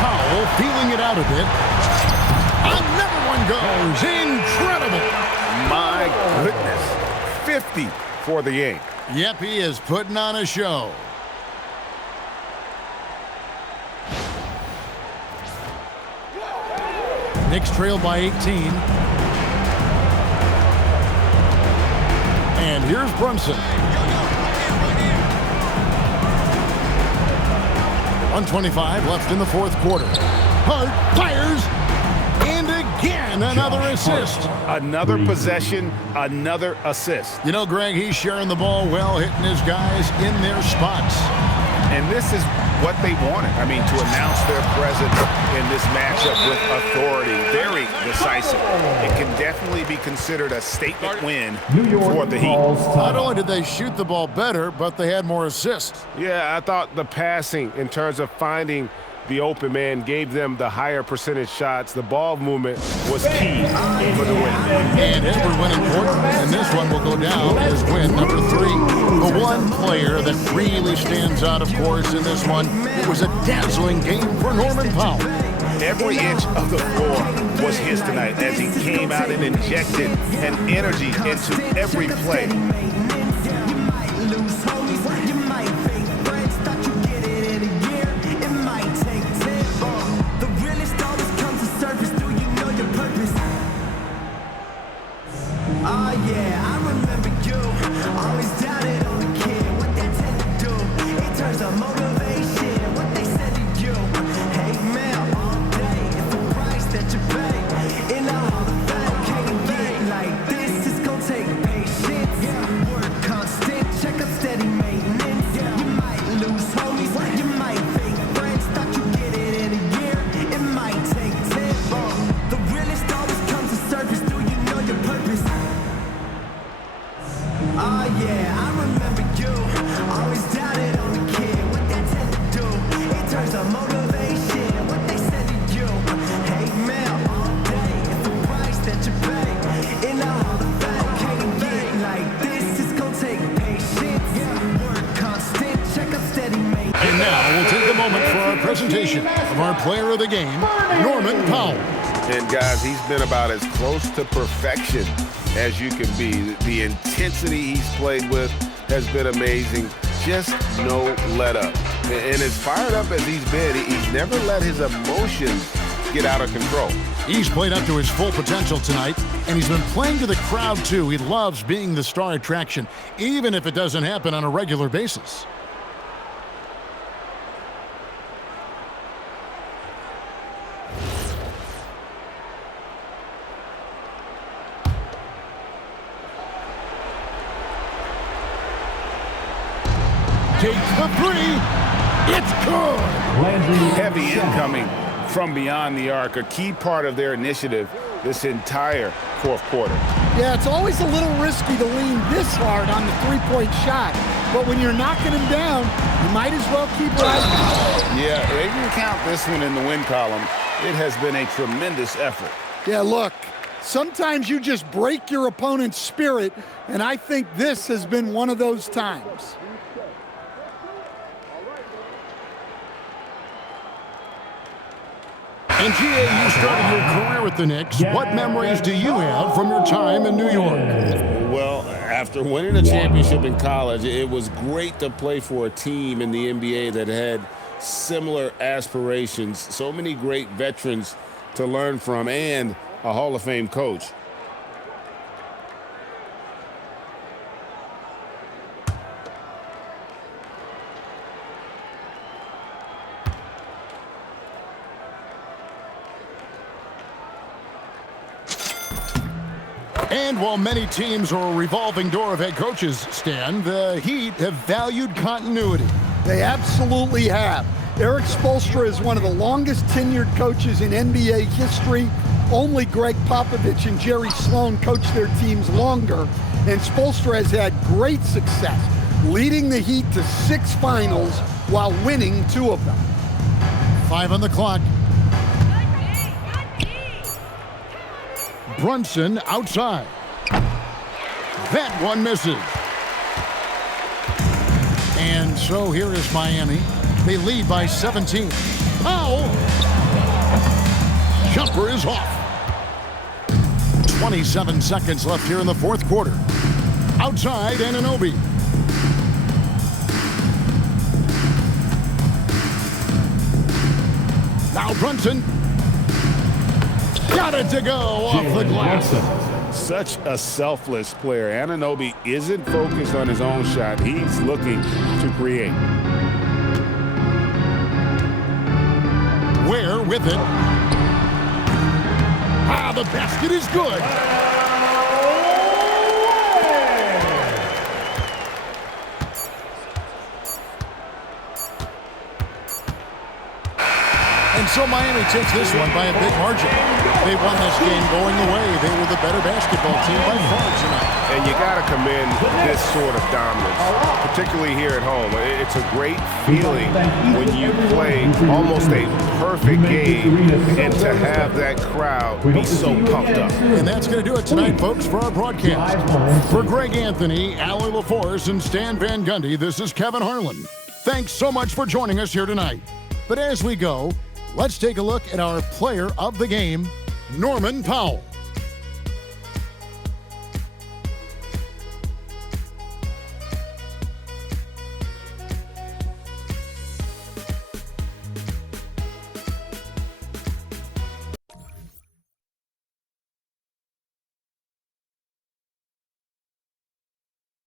Powell feeling it out a bit. Another one goes. Incredible. My goodness. 50 for the game. Yep, he is putting on a show. Knicks trail by 18. And here's Brunson. 1:25 left in the fourth quarter. Hart fires. And again, another assist. Another possession, another assist. You know, Greg, he's sharing the ball well, hitting his guys in their spots. And this is what they wanted. I mean, to announce their presence in this matchup with authority. Very decisive. It can definitely be considered a statement win for the Heat. Not only did they shoot the ball better, but they had more assists. Yeah, I thought the passing in terms of finding the open man gave them the higher percentage shots. The ball movement was key for the win. And every win important, and this one will go down as win number 3. The one player that really stands out, of course, in this one, it was a dazzling game for Norman Powell. Every inch of the floor was his tonight as he came out and injected an energy into every play. Presentation of our player of the game, Norman Powell. And guys, he's been about as close to perfection as you can be. The intensity he's played with has been amazing. Just no let up. And as fired up as he's been, he's never let his emotions get out of control. He's played up to his full potential tonight, and he's been playing to the crowd too. He loves being the star attraction, even if it doesn't happen on a regular basis. Takes the three. It's good. Heavy incoming from beyond the arc, a key part of their initiative this entire fourth quarter. Yeah, it's always a little risky to lean this hard on the three-point shot, but when you're knocking him down, you might as well keep right. Yeah, they can count this one in the win column. It has been a tremendous effort. Yeah, look, sometimes you just break your opponent's spirit, and I think this has been one of those times. And G.A., you started your career with the Knicks. What memories do you have from your time in New York? Well, after winning a championship in college, it was great to play for a team in the NBA that had similar aspirations, so many great veterans to learn from, and a Hall of Fame coach. And while many teams are a revolving door of head coaches, Stan, the Heat have valued continuity. They absolutely have. Eric Spoelstra is one of the longest tenured coaches in NBA history. Only Greg Popovich and Jerry Sloan coached their teams longer, and Spoelstra has had great success, leading the Heat to 6 finals while winning 2 of them. 5 on the clock. Brunson outside. That one misses. And so here is Miami. They lead by 17. Powell. Jumper is off. 27 seconds left here in the fourth quarter. Outside, Anunoby. Now Brunson. Got it to go off the glass. Such a selfless player. Anunoby isn't focused on his own shot. He's looking to create. Ware with it. Ah, the basket is good. And so Miami takes this one by a big margin. They won this game going away. They were the better basketball team by far tonight. And you got to commend this sort of dominance, particularly here at home. It's a great feeling when you play almost a perfect game and to have that crowd be so pumped up. And that's going to do it tonight, folks, for our broadcast. For Greg Anthony, Allie LaForce, and Stan Van Gundy, this is Kevin Harlan. Thanks so much for joining us here tonight. But as we go, let's take a look at our player of the game, Norman Powell.